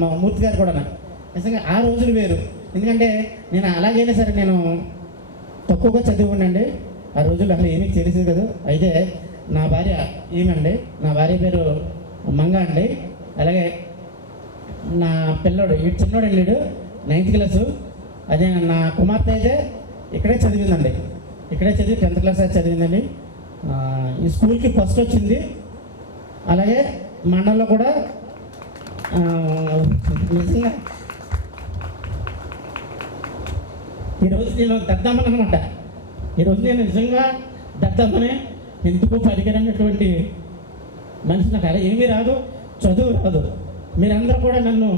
మా మూర్తి గారు కూడా నిజంగా ఆ రోజులు వేరు. ఎందుకంటే నేను అలాగైనా సరే నేను తక్కువగా చదివిండండి ఆ రోజుల్లో, అసలు ఏమీ తెలిసేది కదా. అయితే నా భార్య ఏమండి, నా భార్య పేరు మంగ అండి. అలాగే నా పిల్లోడు ఈ చిన్నోడు వెళ్ళాడు 9th క్లాసు. అదే నా కుమార్తె అయితే ఇక్కడే చదివిందండి, ఇక్కడే చదివి 10th క్లాస్ అయితే చదివిందండి. ఈ స్కూల్కి ఫస్ట్ వచ్చింది. అలాగే మండలంలో కూడా నిజంగా ఈరోజు నేను దద్దమ్మని అనమాట. ఈరోజు నేను నిజంగా దద్దమ్మనే. ఎందుకు పనికిరన్నటువంటి మనిషి, నాకు అలా ఏమీ రాదు, చదువు రాదు. మీరందరూ కూడా నన్ను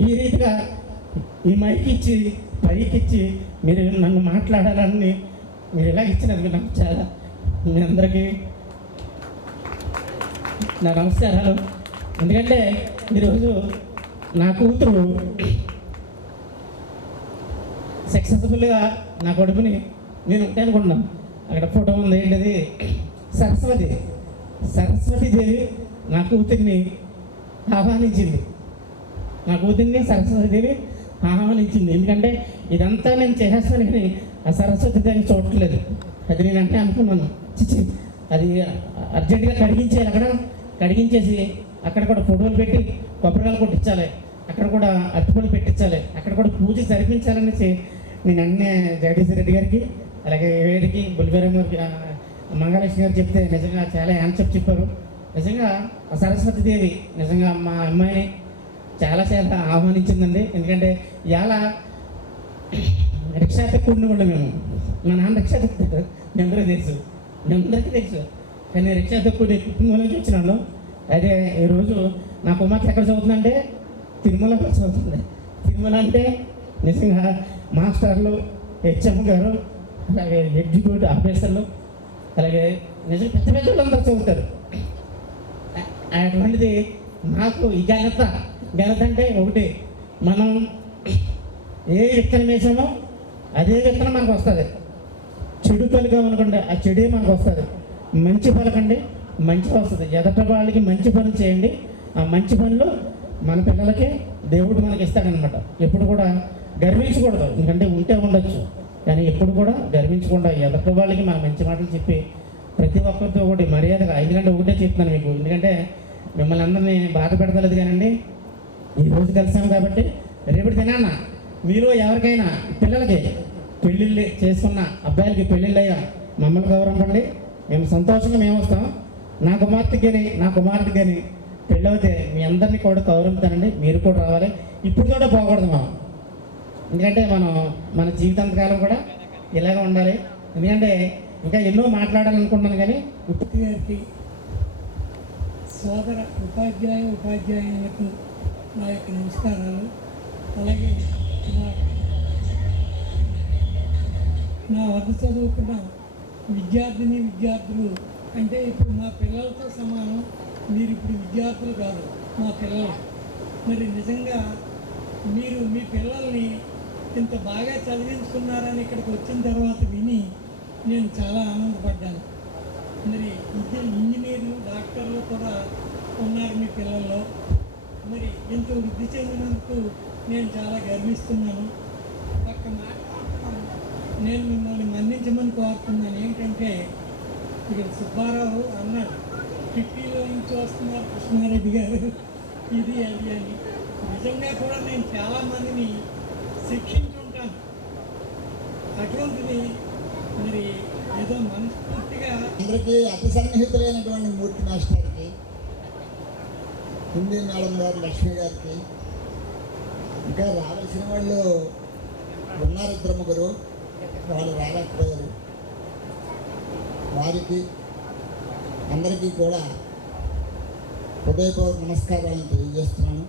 ఈ రీతిగా ఈ మైక్ ఇచ్చి పైకి ఇచ్చి మీరు నన్ను మాట్లాడాలని మీరు ఇలా ఇచ్చినందుకు నాకు చాలా, మీ అందరికీ నా నమస్కారాలు. ఎందుకంటే ఈరోజు నా కూతురు సక్సెస్ఫుల్గా నా కొడుకుని నేను ఉంటాను అనుకుంటున్నాను. అక్కడ ఫోటో ఉంది, ఏంటది సరస్వతీదేవి నా కూతుర్ని ఆహ్వానించింది. నా కూతుర్ని సరస్వతీదేవి ఆహ్వానించింది. ఎందుకంటే ఇదంతా నేను చేసేస్తాను కానీ ఆ సరస్వతీదేవి చూడట్లేదు. అది నేను అంటే అనుకున్నాను, చిచ్చి అది అర్జెంటుగా కడిగించేయాలి. అక్కడ కడిగించేసి అక్కడ కూడా ఫోటోలు పెట్టి కొబ్బరికాయలు కొట్టించాలి, అక్కడ కూడా అట్టుపళ్ళు పెట్టించాలి, అక్కడ కూడా పూజ జరిపించాలనేసి నేను అన్నీ జగదీశ్ రెడ్డి గారికి అలాగే వేడికి బుల్లిగారమ్మ మంగళలక్ష్మి గారు చెప్తే నిజంగా చాలా ఆన్సర్ చెప్పారు. నిజంగా సరస్వతీదేవి నిజంగా మా అమ్మాయిని చాలా చాలా ఆహ్వానించిందండి. ఎందుకంటే ఇలా రిక్షా తక్కువ కూడా మేము, మా నాన్న రిక్షా తక్కువ మీ అందరికీ తెలుసు కానీ రిక్షా తక్కువ కుటుంబం నుంచి వచ్చినాను. అదే ఈరోజు నా కుమార్తె ఎక్కడ చదువుతుందంటే తిరుమల చదువుతుంది. తిరుమల అంటే నిజంగా మాస్టర్లు, హెచ్ఎం గారు, అలాగే ఎగ్జిక్యూటివ్ ఆఫీసర్లు, అలాగే నిజంగా పెద్ద పెద్ద అందరూ చదువుతారు. అటువంటిది నాకు ఈ ఘనత అంటే ఒకటి, మనం ఏ విత్తనం వేసామో అదే విత్తనం మనకు వస్తుంది. చెడు పలుకాం అనుకోండి, ఆ చెడే మనకు వస్తుంది. మంచి పలకండి, మంచి వస్తుంది. ఎదట వాళ్ళకి మంచి పనులు చేయండి, ఆ మంచి పనులు మన పిల్లలకి దేవుడు మనకి ఇస్తాడనమాట. ఎప్పుడు కూడా గర్వించకూడదు, ఎందుకంటే ఉంటే ఉండొచ్చు కానీ ఎప్పుడు కూడా గర్వించకుండా ఎదట వాళ్ళకి మన మంచి మాటలు చెప్పి ప్రతి ఒక్కరితో ఒకటి మర్యాదగా. ఎందుకంటే ఒకటే చెప్తున్నాను మీకు, ఎందుకంటే మిమ్మల్ని అందరినీ బాధ పెడతలేదు కానండి, ఈరోజు కలిసాము కాబట్టి రేపటి దినాన్న మీరు ఎవరికైనా పిల్లలకి పెళ్ళిళ్ళు చేసుకున్న అబ్బాయిలకి పెళ్ళిళ్ళు అయ్యా మమ్మల్ని గౌరవంపండి, మేము సంతోషంగా మేము వస్తాం. నా కుమార్తెకి కానీ పెళ్ళి అవుతే మీ అందరినీ కూడా గౌరవిస్తానండి. మీరు కూడా రావాలి. ఇప్పుడు కూడా పోకూడదు మనం, ఎందుకంటే మన జీవితాంతకాలం కూడా ఇలాగ ఉండాలి. ఎందుకంటే ఇంకా ఎన్నో మాట్లాడాలనుకుంటున్నాను కానీ ఉప్పటి గారికి, సోదర ఉపాధ్యాయులకు నా యొక్క నమస్కారాలు. అలాగే నా వద్ద చదువుకున్న విద్యార్థులు అంటే ఇప్పుడు మా పిల్లలతో సమానం. మీరు ఇప్పుడు విద్యార్థులు కాదు, మా పిల్లలు. మరి నిజంగా మీరు మీ పిల్లల్ని ఇంత బాగా చదివించుకున్నారని ఇక్కడికి వచ్చిన తర్వాత విని నేను చాలా ఆనందపడ్డాను. మరి ఇంజనీర్లు, డాక్టర్లు కూడా ఉన్నారు మీ పిల్లల్లో. మరి ఇంత వృద్ధి చెందినందుకు నేను చాలా గర్విస్తున్నాను. ఒక్క మాట నేను మిమ్మల్ని మన్నించమని కోరుతున్నాను. ఏంటంటే ఇక్కడ సుబ్బారావు అన్నాడు, కిట్టీలో నుంచి వస్తున్నారు కృష్ణారెడ్డి గారు, ఇది అది అని. నిజంగా కూడా నేను చాలామందిని శిక్షించుంటాను. అటువంటిది మరి ఏదో మనస్ఫూర్తిగా అందరికీ అతి సన్నిహితులైనటువంటి మూర్తి మాస్టర్కి, హిందీ మేడం గారు, లక్ష్మి గారికి, ఇంకా రావాల్సిన వాళ్ళు ఉన్నారు 2-3, వాళ్ళు రాలేకపోయారు. వారికి అందరికీ కూడా హృదయపూర్వక నమస్కారాలను తెలియజేస్తున్నాను.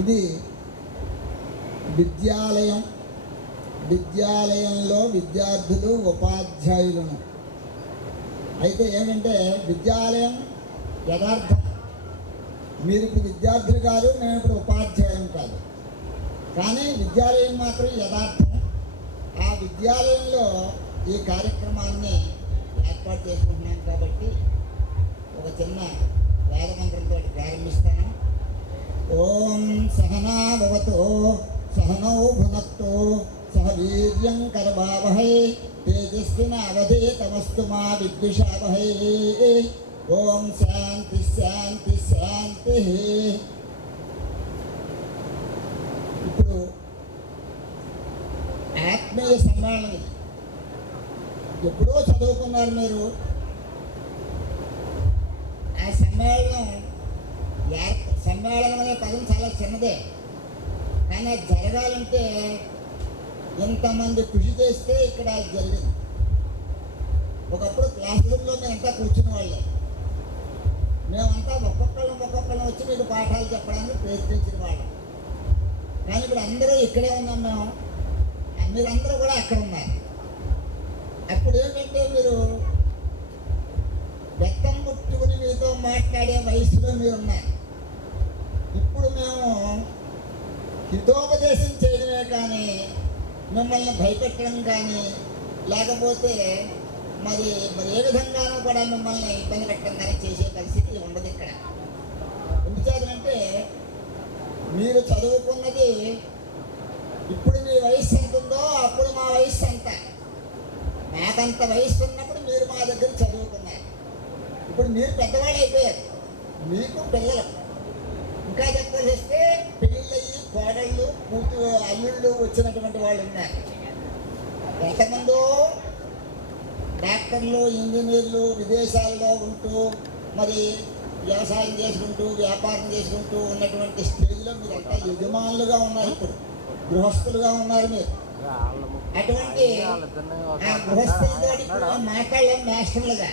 ఇది విద్యాలయంలో విద్యార్థులు, ఉపాధ్యాయులను. అయితే ఏమంటే విద్యాలయం యథార్థం. మీరు ఇప్పుడు విద్యార్థులు కాదు, మేము ఇప్పుడు ఉపాధ్యాయులు కాదు, కానీ విద్యాలయం మాత్రం యథార్థం. ఆ విద్యాలయంలో ఈ కార్యక్రమాన్ని ఏర్పాటు చేసుకుంటున్నాం కాబట్టి ఒక చిన్న వేదమంత్రం ఓం సహనా భవతు సహనౌ భునక్తు సహ వీర్యం కరవావహై తేజస్వినావధీతమస్తు మా విద్విషావహై. ఓం శాంతి శాంతి శాంతి. ఇప్పుడు ఆత్మీయ సమ్మేళనం ఇది. ఎప్పుడో చదువుకున్నారు మీరు. ఆ సమ్మేళనం అనే పదం చాలా చిన్నదే, కానీ అది జరగాలంటే ఇంతమంది కృషి చేస్తే ఇక్కడ జరిగింది. ఒకప్పుడు క్లాస్ రూమ్లో మేమంతా కూర్చునే వాళ్ళం. మేమంతా ఒక్కొక్కళ్ళం వచ్చి మీకు పాఠాలు చెప్పడానికి ప్రయత్నించిన వాళ్ళం. కానీ ఇప్పుడు అందరూ ఇక్కడే ఉన్నాం. మీరందరూ కూడా అక్కడ ఉన్నారు. అప్పుడు ఏంటంటే మీరు బెత్తం ముట్టుకుని మీతో మాట్లాడే వయసులో మీరున్నారు. ఇప్పుడు మేము హితోపదేశం చేయడమే కానీ మిమ్మల్ని భయపెట్టడం కానీ లేకపోతే మరి ఏ విధంగానూ కూడా మిమ్మల్ని ఇబ్బంది పెట్టడం కానీ చేసే పరిస్థితి ఉండదు ఇక్కడ. ఎందుచేతంటే మీరు చదువుకున్నది ఇప్పుడు మీ వయస్సు ఎంత ఉందో అప్పుడు మా వయస్సు అంత. మాకంత వయస్సు ఉన్నప్పుడు మీరు మా దగ్గర చదువుకున్నారు. ఇప్పుడు మీరు పెద్దవాళ్ళు అయిపోయారు, మీకు పిల్లలు. ఇంకా చెప్పాల్సి వస్తే పెళ్ళయ్యి కోడళ్ళు అల్లుళ్ళు వచ్చినటువంటి వాళ్ళు ఉన్నారు. ఎంతమందో డాక్టర్లు ఇంజనీర్లు విదేశాల్లో ఉంటూ మరి వ్యవసాయం చేసుకుంటూ వ్యాపారం చేసుకుంటూ ఉన్నటువంటి స్టేజ్లో మీరు అంతా యజమానులుగా ఉన్నారు. ఇప్పుడు గృహస్థులుగా ఉన్నారు మీరు. అటువంటి ఆ గృహస్థులతో మాట్లాడలేం మాస్టర్లుగా.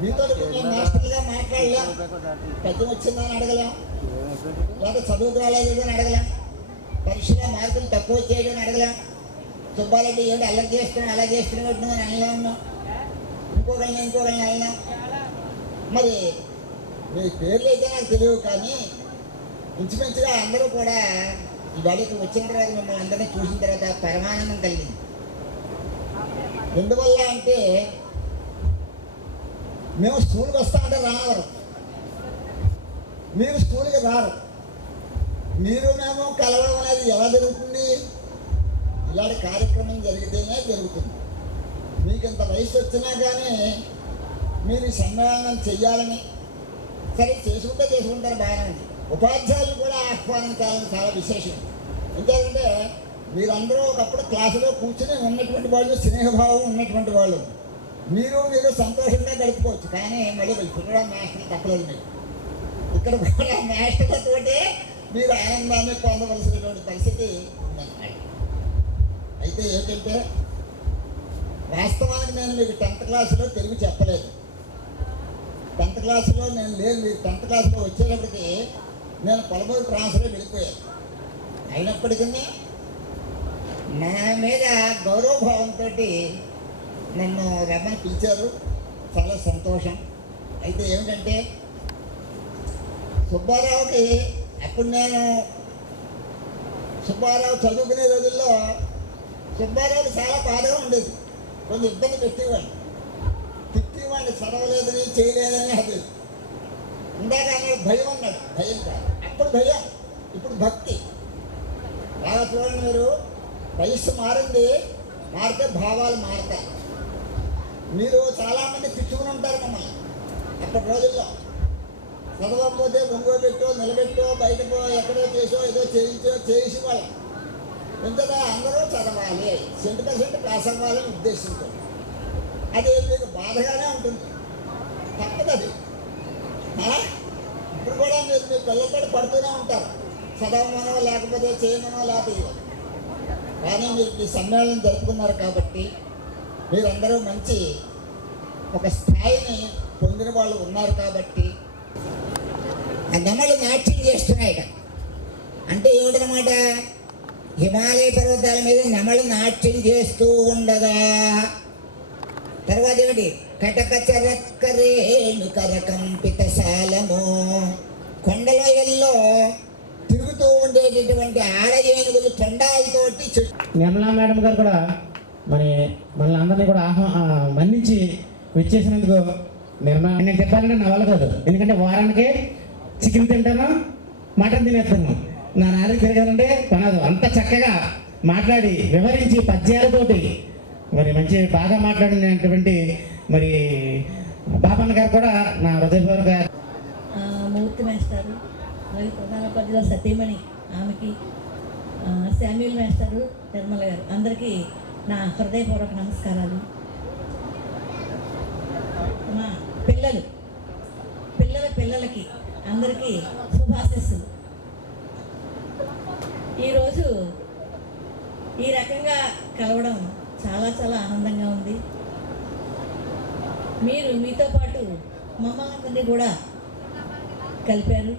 మీతో మేము మాస్టర్లుగా మాట్లాడలేం. పెద్ద వచ్చిందని అడగలేం, లేదా చదువుకు రాలేదని అడగలేం, పరీక్షలో మార్కులు తక్కువ చేయడం అడగలేం. సుబ్బారెడ్డి ఏంటి అలా చేస్తున్నాం అలా చేస్తున్నాం అని అనలేము. ఇంకోగలిని అనలేం. మరి మీ పేర్లు అయితే నాకు తెలియవు, కానీ ఇంచుమించుగా అందరూ కూడా ఇవాళకి వచ్చిన తర్వాత మిమ్మల్ని అందరినీ చూసిన తర్వాత పరమానందం కలిగింది. ఎందువల్ల అంటే మేము స్కూల్కి వస్తామంటే రానవరం, మీరు స్కూల్కి రారు. మీరు మేము కలవడం అనేది ఎలా జరుగుతుంది? ఇలాంటి కార్యక్రమం జరిగితేనే జరుగుతుంది. మీకు ఇంత వయసు వచ్చినా కానీ మీరు సమ్మేళనం చెయ్యాలని సరే చేసుకుంటారు, బాగానే ఉంది. ఉపాధ్యాయులు కూడా ఆహ్వానించాలని చాలా విశేషం. ఎందుకంటే మీరందరూ ఒకప్పుడు క్లాసులో కూర్చుని ఉన్నటువంటి వాళ్ళు, స్నేహభావం ఉన్నటువంటి వాళ్ళు. మీరు సంతోషంగా గడుపుకోవచ్చు, కానీ మళ్ళీ ఇప్పుడు కూడా మాస్టర్లు తప్పలేదు. మీకు ఇక్కడ కూడా మాస్టర్లతోటే మీరు ఆనందాన్ని పొందవలసినటువంటి పరిస్థితి ఉందన్నమాట. అయితే ఏంటంటే వాస్తవానికి నేను మీకు 10th క్లాసులో తెలుగు చెప్పలేదు. 10th క్లాసులో నేను లేదు. మీరు 10th క్లాసులో వచ్చేటప్పటికి నేను పొలమూరు ట్రాన్స్ఫర్ వెళ్ళిపోయాను. అయినప్పటికీ నా మీద గౌరవభావంతో నన్ను రమ్మని పిలిచారు. చాలా సంతోషం. అయితే ఏమిటంటే సుబ్బారావుకి అప్పుడు నేను సుబ్బారావు చదువుకునే రోజుల్లో సుబ్బారావుకి చాలా బాధగా ఉండేది. కొంచెం ఇబ్బంది పెట్టేవాడిని, తిట్టేవాడిని. చదవలేదని చేయలేదని. అది ఇందాక అన్నాడు భయం అన్నాడు. భయం కాదు, అప్పుడు భయం, ఇప్పుడు భక్తి. బాగా చూడండి, మీరు వయస్సు మారింది, మారితే భావాలు మారుతాయి. మీరు చాలామంది తిట్టుకుని ఉంటారు మమ్మల్ని అప్పటి రోజుల్లో. చదవకపోతే ఒంగోబెట్టో నిలబెట్టో బయటకో ఎక్కడో చేసో ఏదో చేసి వాళ్ళం. ఇంతగా అందరూ చదవాలి, 100% పాస్ అవ్వాలని ఉద్దేశంతో. అది మీకు బాధగానే ఉంటుంది, తప్పదు అది. ఇప్పుడు కూడా మీరు మీ పిల్లలతో పడుతూనే ఉంటారు, చదవమనో లేకపోతే చేయమనో లేకపోతే. కానీ మీరు ఈ సమ్మేళనం జరుపుకున్నారు కాబట్టి మీరందరూ మంచి ఒక స్థాయిని పొందిన వాళ్ళు ఉన్నారు కాబట్టి ఆ నెమళ్ళు నాట్యం చేస్తున్నాయి. అంటే ఏమిటనమాట, హిమాలయ పర్వతాల మీద నెమళ్ళు నాట్యం చేస్తూ ఉండగా తర్వాత ఏమిటి, కటక చరక్కరేణు కరకంపిత సాలము, కొండలోయల్లో తిరుగుతూ ఉండేటటువంటి ఆడ ఏనుగులు తొండాలతోటి. నిర్మలా మేడం గారు కూడా మరి మనల్ని అందరినీ కూడా మన్నించి విచ్చేసినందుకు నిర్మలా. నేను చెప్పాలంటే నా వల్ల కాదు, ఎందుకంటే వారానికి చికెన్ తింటాను, మటన్ తినేస్తాను. నా నాలుగు తిరగాలంటే పనదు. అంత చక్కగా మాట్లాడి వివరించి పద్యాలతోటి మరి మంచి బాగా మాట్లాడినటువంటి మరి బాపన్న గారు కూడా నా హృదయపూర్వక మూర్తి మేస్టారు, మరి ప్రధానోపాధ్యాయుల సతీమణి ఆమెకి, శామ్యూల్ మేస్టారు, నిర్మల గారు, అందరికీ నా హృదయపూర్వక నమస్కారాలు. మా పిల్లలకి అందరికీ శుభాశీస్సులు. ఈరోజు ఈ రకంగా కలవడం చాలా చాలా ఆనందంగా ఉంది. మీరు మీతో పాటు మమ్మల్ని అందరినీ కూడా కలిపారు.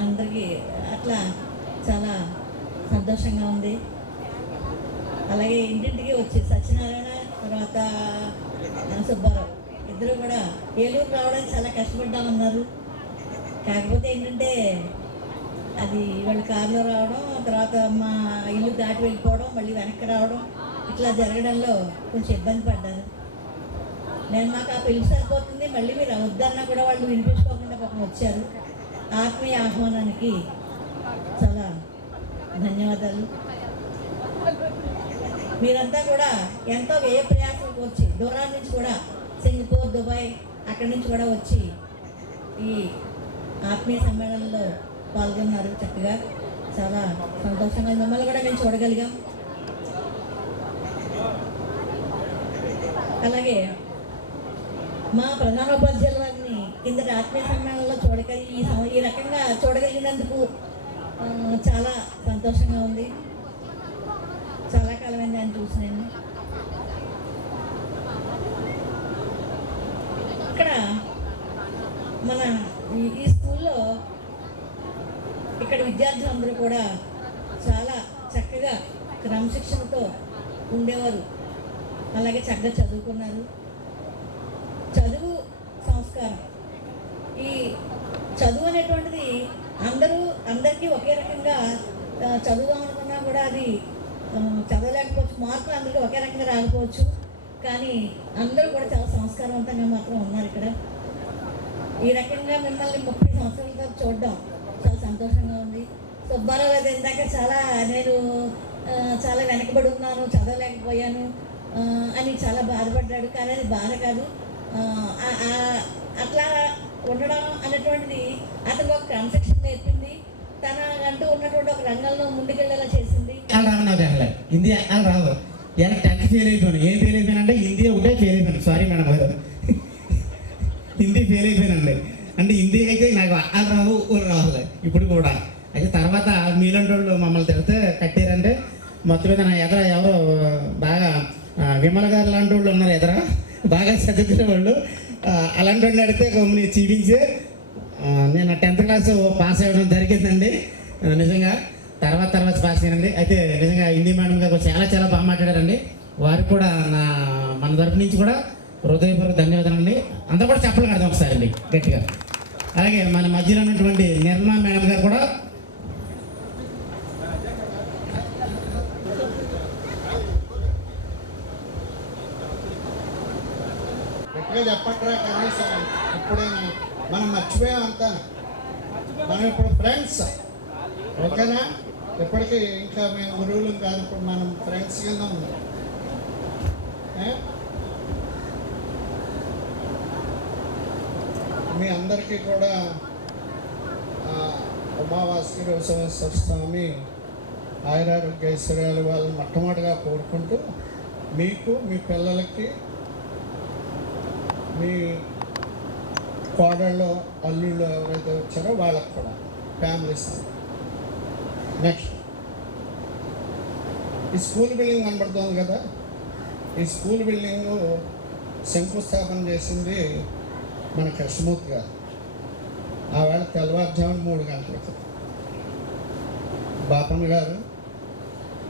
అందరికీ అట్లా చాలా సంతోషంగా ఉంది. అలాగే ఇంటింటికి వచ్చి సత్యనారాయణ తర్వాత సుబ్బారావు ఇద్దరు కూడా ఏలూరు రావడానికి చాలా కష్టపడ్డామన్నారు. కాకపోతే ఏంటంటే అది వాళ్ళు కారులో రావడం, తర్వాత మా ఇల్లు దాటి వెళ్ళిపోవడం, మళ్ళీ వెనక్కి రావడం, ఇట్లా జరగడంలో కొంచెం ఇబ్బంది పడ్డారు. నేను మాకు ఆ పిలుపు సరిపోతుంది, మళ్ళీ మీరు వద్దన్నా కూడా వాళ్ళు వినిపించుకోకుండా పాపం వచ్చారు. ఆత్మీయ ఆహ్వానానికి చాలా ధన్యవాదాలు. మీరంతా కూడా ఎంతో వ్యయ ప్రయాసాలకు వచ్చి దూరాల నుంచి కూడా సింగపూర్, దుబాయ్ అక్కడి నుంచి కూడా వచ్చి ఈ ఆత్మీయ సమ్మేళనంలో పాల్గొన్నారు. చక్కగా చాలా సంతోషంగా మిమ్మల్ని కూడా మేము చూడగలిగాం. అలాగే మా ప్రధానోపాధ్యాయుల వారిని కిందటి ఆత్మీయ సమ్మేళనంలో ఈ రకంగా చూడగలిగినందుకు చాలా సంతోషంగా ఉంది. చాలా కాలమైంది ఆయన చూసి నేను. ఇక్కడ మన ఈ స్కూల్లో ఇక్కడ విద్యార్థులందరూ కూడా చాలా చక్కగా క్రమశిక్షణతో ఉండేవారు. అలాగే చక్కగా చదువుకున్నారు. చదువు సంస్కారం, ఈ చదువు అనేటువంటిది అందరికీ ఒకే రకంగా చదువుదాం అనుకున్నా కూడా అది చదవలేకపోవచ్చు, మార్కులు అందరికీ ఒకే రకంగా రాకపోవచ్చు. కానీ అందరూ కూడా చాలా సంస్కారవంతంగా మాత్రం ఉన్నారు ఇక్కడ. ఈ రకంగా మిమ్మల్ని 30 సంవత్సరాలతో చూడడం చాలా సంతోషంగా ఉంది. సుబ్బారావు గారు ఇందాక నేను చాలా వెనకబడి ఉన్నాను, చదవలేకపోయాను అని చాలా బాధపడ్డాడు. కానీ అది బాధ కాదు. అట్లా ఉండడం అనేటువంటిది అతనికి ఒక క్రమశిక్షణ నేర్పింది. తన అంటూ ఉన్నటువంటి ఒక రంగంలో ముందుకెళ్ళేలా చేసింది. హిందీ రావు. ఎలా 10th ఫెయిల్ అయిపోయాను. ఏం ఫెయిల్ అయిపోయానంటే హిందీ ఒకటే ఫెయిల్ అయిపోయాను. సారీ మేడం గారు, హిందీ ఫెయిల్ అయిపోయానండి. అంటే హిందీ అయితే నాకు అది రావు, ఊరు రావాలి ఇప్పుడు కూడా. అయితే తర్వాత మీలాంటి వాళ్ళు మమ్మల్ని తిడితే కట్టారంటే మొత్తం మీద నా ఎదుర ఎవరో బాగా విమల గారు లాంటి వాళ్ళు ఉన్నారు ఎదుర, బాగా చదువుకునే వాళ్ళు. అలాంటి వాళ్ళు అడిగితే మమ్మల్ని చీటించి నేను 10th క్లాస్ పాస్ అవ్వడం జరిగిందండి. నిజంగా తర్వాత పాస్ అయ్యానండి. అయితే నిజంగా హిందీ మేడం గారు చాలా చాలా బాగా మాట్లాడారండి. వారికి కూడా మన తరపు నుంచి కూడా హృదయపూర్వక ధన్యవాదాలు అండి. అంతా కూడా చెప్పలు కడదాం ఒకసారి అండి గట్టిగా. అలాగే మన మధ్యలో ఉన్నటువంటి నిర్మలా మేడం గారు కూడా గట్టిగా చెప్పట్రా కనీసం. ఇప్పుడైనా మనం మర్చిపోయాం అంతా. మనం ఇప్పుడు ఫ్రెండ్స్, ఓకేనా? ఇప్పటికీ ఇంకా మేము గురువులు కాదు, ఇప్పుడు మనం ఫ్రెండ్స్ కింద ఉన్నాం. మీ అందరికీ కూడా ఉమావాస్కి సోమేశ్వర స్వామి ఆయురారోగ్య ఐశ్వర్యాలు వాళ్ళని మొట్టమొదటిగా కోరుకుంటూ, మీకు మీ పిల్లలకి మీ కోడళ్ళు అల్లుళ్ళు ఎవరైతే వచ్చారో వాళ్ళకి కూడా ఫ్యామిలీస్. నెక్స్ట్ ఈ స్కూల్ బిల్డింగ్ కనబడుతుంది కదా, ఈ స్కూల్ బిల్డింగ్ శంకుస్థాపన చేసింది మన కృష్ణమూర్తి గారు. ఆవేళ తెల్లవారుజామున 3 గంటలకు బాపన్న గారు,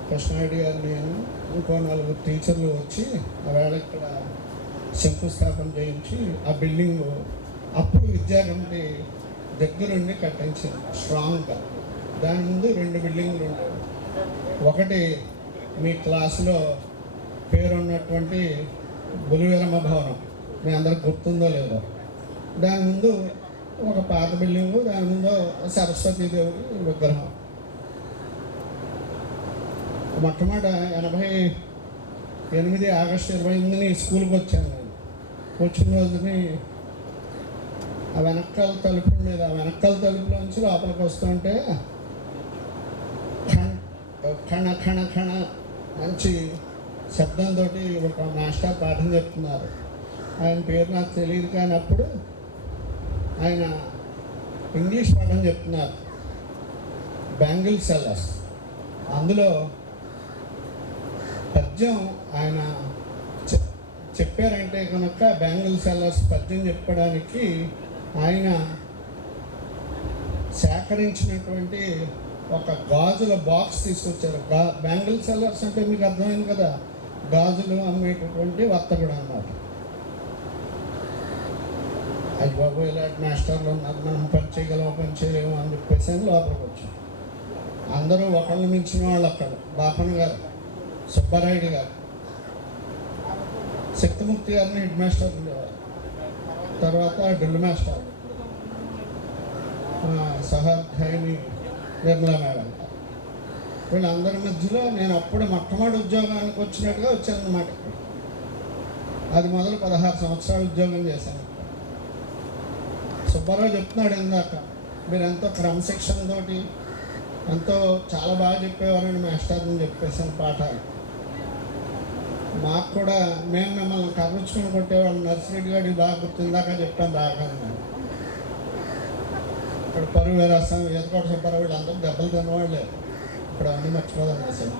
కృష్ణారెడ్డి గారు, నేను ఇంకో 4 టీచర్లు వచ్చి ఆవేళ ఇక్కడ శంకుస్థాపన చేయించి ఆ బిల్డింగ్ అప్పుడు విద్యార్థి దగ్గరుండి కట్టించారు స్ట్రాంగ్గా. దాని ముందు 2 బిల్డింగ్లు ఉండేవి. ఒకటి మీ క్లాసులో పేరున్నటువంటి బులివెలమ్మ భవనం, మీ అందరికి గుర్తుందో లేదో. దాని ముందు ఒక పాత బిల్డింగు, దాని ముందు సరస్వతీదేవి విగ్రహం. మొట్టమొదట 88 ఆగస్టు 28ని స్కూల్కి వచ్చాను నేను. వచ్చిన రోజుని ఆ వెనకాల తలుపు ఉండేది. ఆ వెనకాల తలుపులోంచి లోపలికి వస్తుంటే ఖణ ఖణ ఖణ మంచి శబ్దంతో ఒక మాస్టర్ పాఠం చెప్తున్నారు. ఆయన పేరు నాకు తెలియదు, కానీ అప్పుడు ఆయన ఇంగ్లీష్ పాఠం చెప్తున్నారు, బ్యాంగిల్ సెల్లర్స్. అందులో పద్యం ఆయన చెప్పారంటే కనుక బ్యాంగిల్ సెల్లర్స్ పద్యం చెప్పడానికి ఆయన సేకరించినటువంటి ఒక గాజుల బాక్స్ తీసుకొచ్చారు. బ్యాంగిల్ సెల్లర్స్ అంటే మీకు అర్థమైంది కదా, గాజులు అమ్మేటటువంటి వర్తకుడు అన్నమాట. అది బాబు ఇలాంటి మాస్టర్లు ఉన్నారు, మనం పని చేయగలమో పని చేయలేము అని చెప్పేసి అని లోపలికి వచ్చాం. అందరూ ఒకళ్ళు మించిన వాళ్ళు అక్కడ. బాపన్ గారు, సుబ్బారాయుడు గారు, శక్తిముక్తి గారిని హెడ్ మాస్టర్ ఉండేవారు. తర్వాత డ్రిల్ మాస్టర్ సహాధ్యాయుని నిర్మలా మేడం. వీళ్ళందరి మధ్యలో నేను అప్పుడు మొట్టమొదటి ఉద్యోగానికి వచ్చినట్టుగా వచ్చాను అన్నమాట. అది మొదలు 16 సంవత్సరాలు ఉద్యోగం చేశాను. సుబ్బారావు చెప్తున్నాడు ఇందాక, మీరు ఎంతో క్రమశిక్షణతో ఎంతో చాలా బాగా చెప్పేవారని మాస్టర్ని చెప్పేసాను పాఠాలు. మాకు కూడా మేము మిమ్మల్ని కర్రుచుకుని కొట్టేవాళ్ళం. నర్సిరెడ్డి గారికి బాగా గుర్తుందాక చెప్పాను బాగా. ఇక్కడ పరువు వేరేస్తాం, ఈతకోట సుబ్బారావు వీళ్ళందరూ దెబ్బలు తిన్నవాళ్ళే. ఇప్పుడు అన్నీ మర్చిపోదాం అసలు.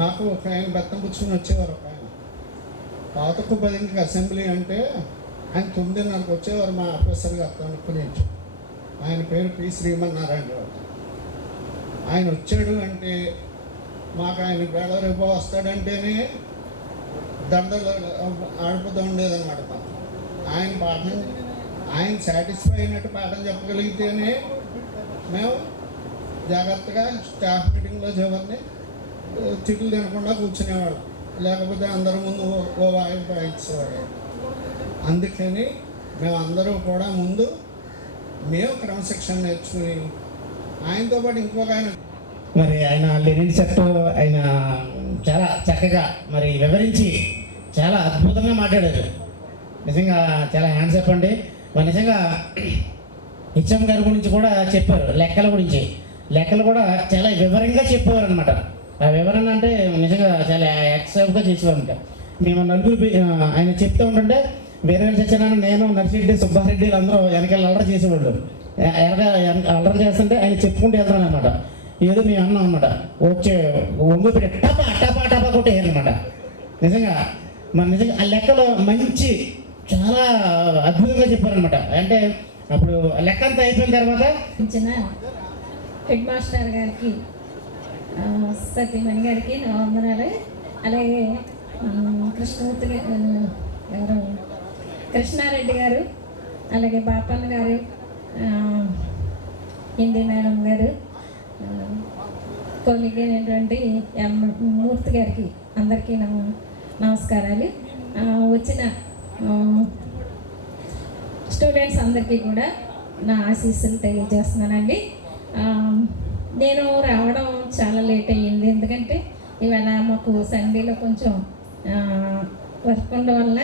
మాకు ఒక ఆయన బెత్తం పుచ్చుకుని వచ్చేవారు. ఒక ఆయన పాతకు 10కి అసెంబ్లీ అంటే ఆయన 9:30కి వచ్చేవారు. మా ఆఫీసర్ గారు అనుకుని, ఆయన పేరు పి శ్రీమన్నారాయణరావు. ఆయన వచ్చాడు అంటే మాకు ఆయన వేళ రేపు వస్తాడంటేనే దడదలు ఆడిపోతూ ఉండేదన్నమాట. మాకు ఆయన పాఠం, ఆయన సాటిస్ఫై అయినట్టు పాఠం చెప్పగలిగితేనే మేము జాగ్రత్తగా స్టాఫ్ మీటింగ్లో చివరిని తిట్లు తినకుండా కూర్చునేవాళ్ళం. లేకపోతే అందరి ముందు ఓ వాయింపు వాయించేవాడు. అందుకని మేము అందరూ కూడా ముందు మేము క్రమశిక్షణ నేర్చుకుని, ఆయనతో పాటు ఇంకొక ఆయన మరి ఆయన లెనిన్ సెట్ ఆయన చాలా చక్కగా మరి వివరించి చాలా అద్భుతంగా మాట్లాడారు. నిజంగా చాలా హ్యాండ్స్ అప్ అండి. మరి నిజంగా హెచ్ఎం గారి గురించి కూడా చెప్పారు, లెక్కల గురించి. లెక్కలు కూడా చాలా వివరంగా చెప్పేవారు అనమాట. ఆ వివరణ అంటే నిజంగా చాలా ఎక్సైట్గా చేసేవారు. మేము నలుగురు ఆయన చెప్తూ ఉంటుంటే వేరే సత్యనారాయణ, నేను, నర్సిరెడ్డి, సుబ్బారెడ్డి అందరూ వెనకాల అల్లరి చేసేవాళ్ళు. అల్లరి చేస్తుంటే ఆయన చెప్పుకుంటూ వెళ్తున్నాను అనమాట. ఏదో మేము అన్నాం అనమాట, వచ్చే ఒంగు పెట్టి టపా టపా టపా కొట్టేయాలన్నమాట. నిజంగా మన నిజంగా ఆ లెక్కలో మంచి చాలా అద్భుతంగా చెప్పారనమాట. అంటే అప్పుడు లెక్క అంతా అయిపోయిన తర్వాత హెడ్ మాస్టర్ గారికి, సతీమణి గారికి నా వందనాలు. అలాగే కృష్ణమూర్తి గారు, కృష్ణారెడ్డి గారు, అలాగే బాపన్న గారు, హిందీ మేడం గారు, కొలిగైనటువంటి మూర్తి గారికి అందరికీ నమస్కారాలు. వచ్చిన స్టూడెంట్స్ అందరికీ కూడా నా ఆశీస్సులు తెలియజేస్తున్నానండి. నేను రావడం చాలా లేట్ అయ్యింది, ఎందుకంటే ఇవాళ మాకు సండేలో కొంచెం వర్క్ ఉండడం వల్ల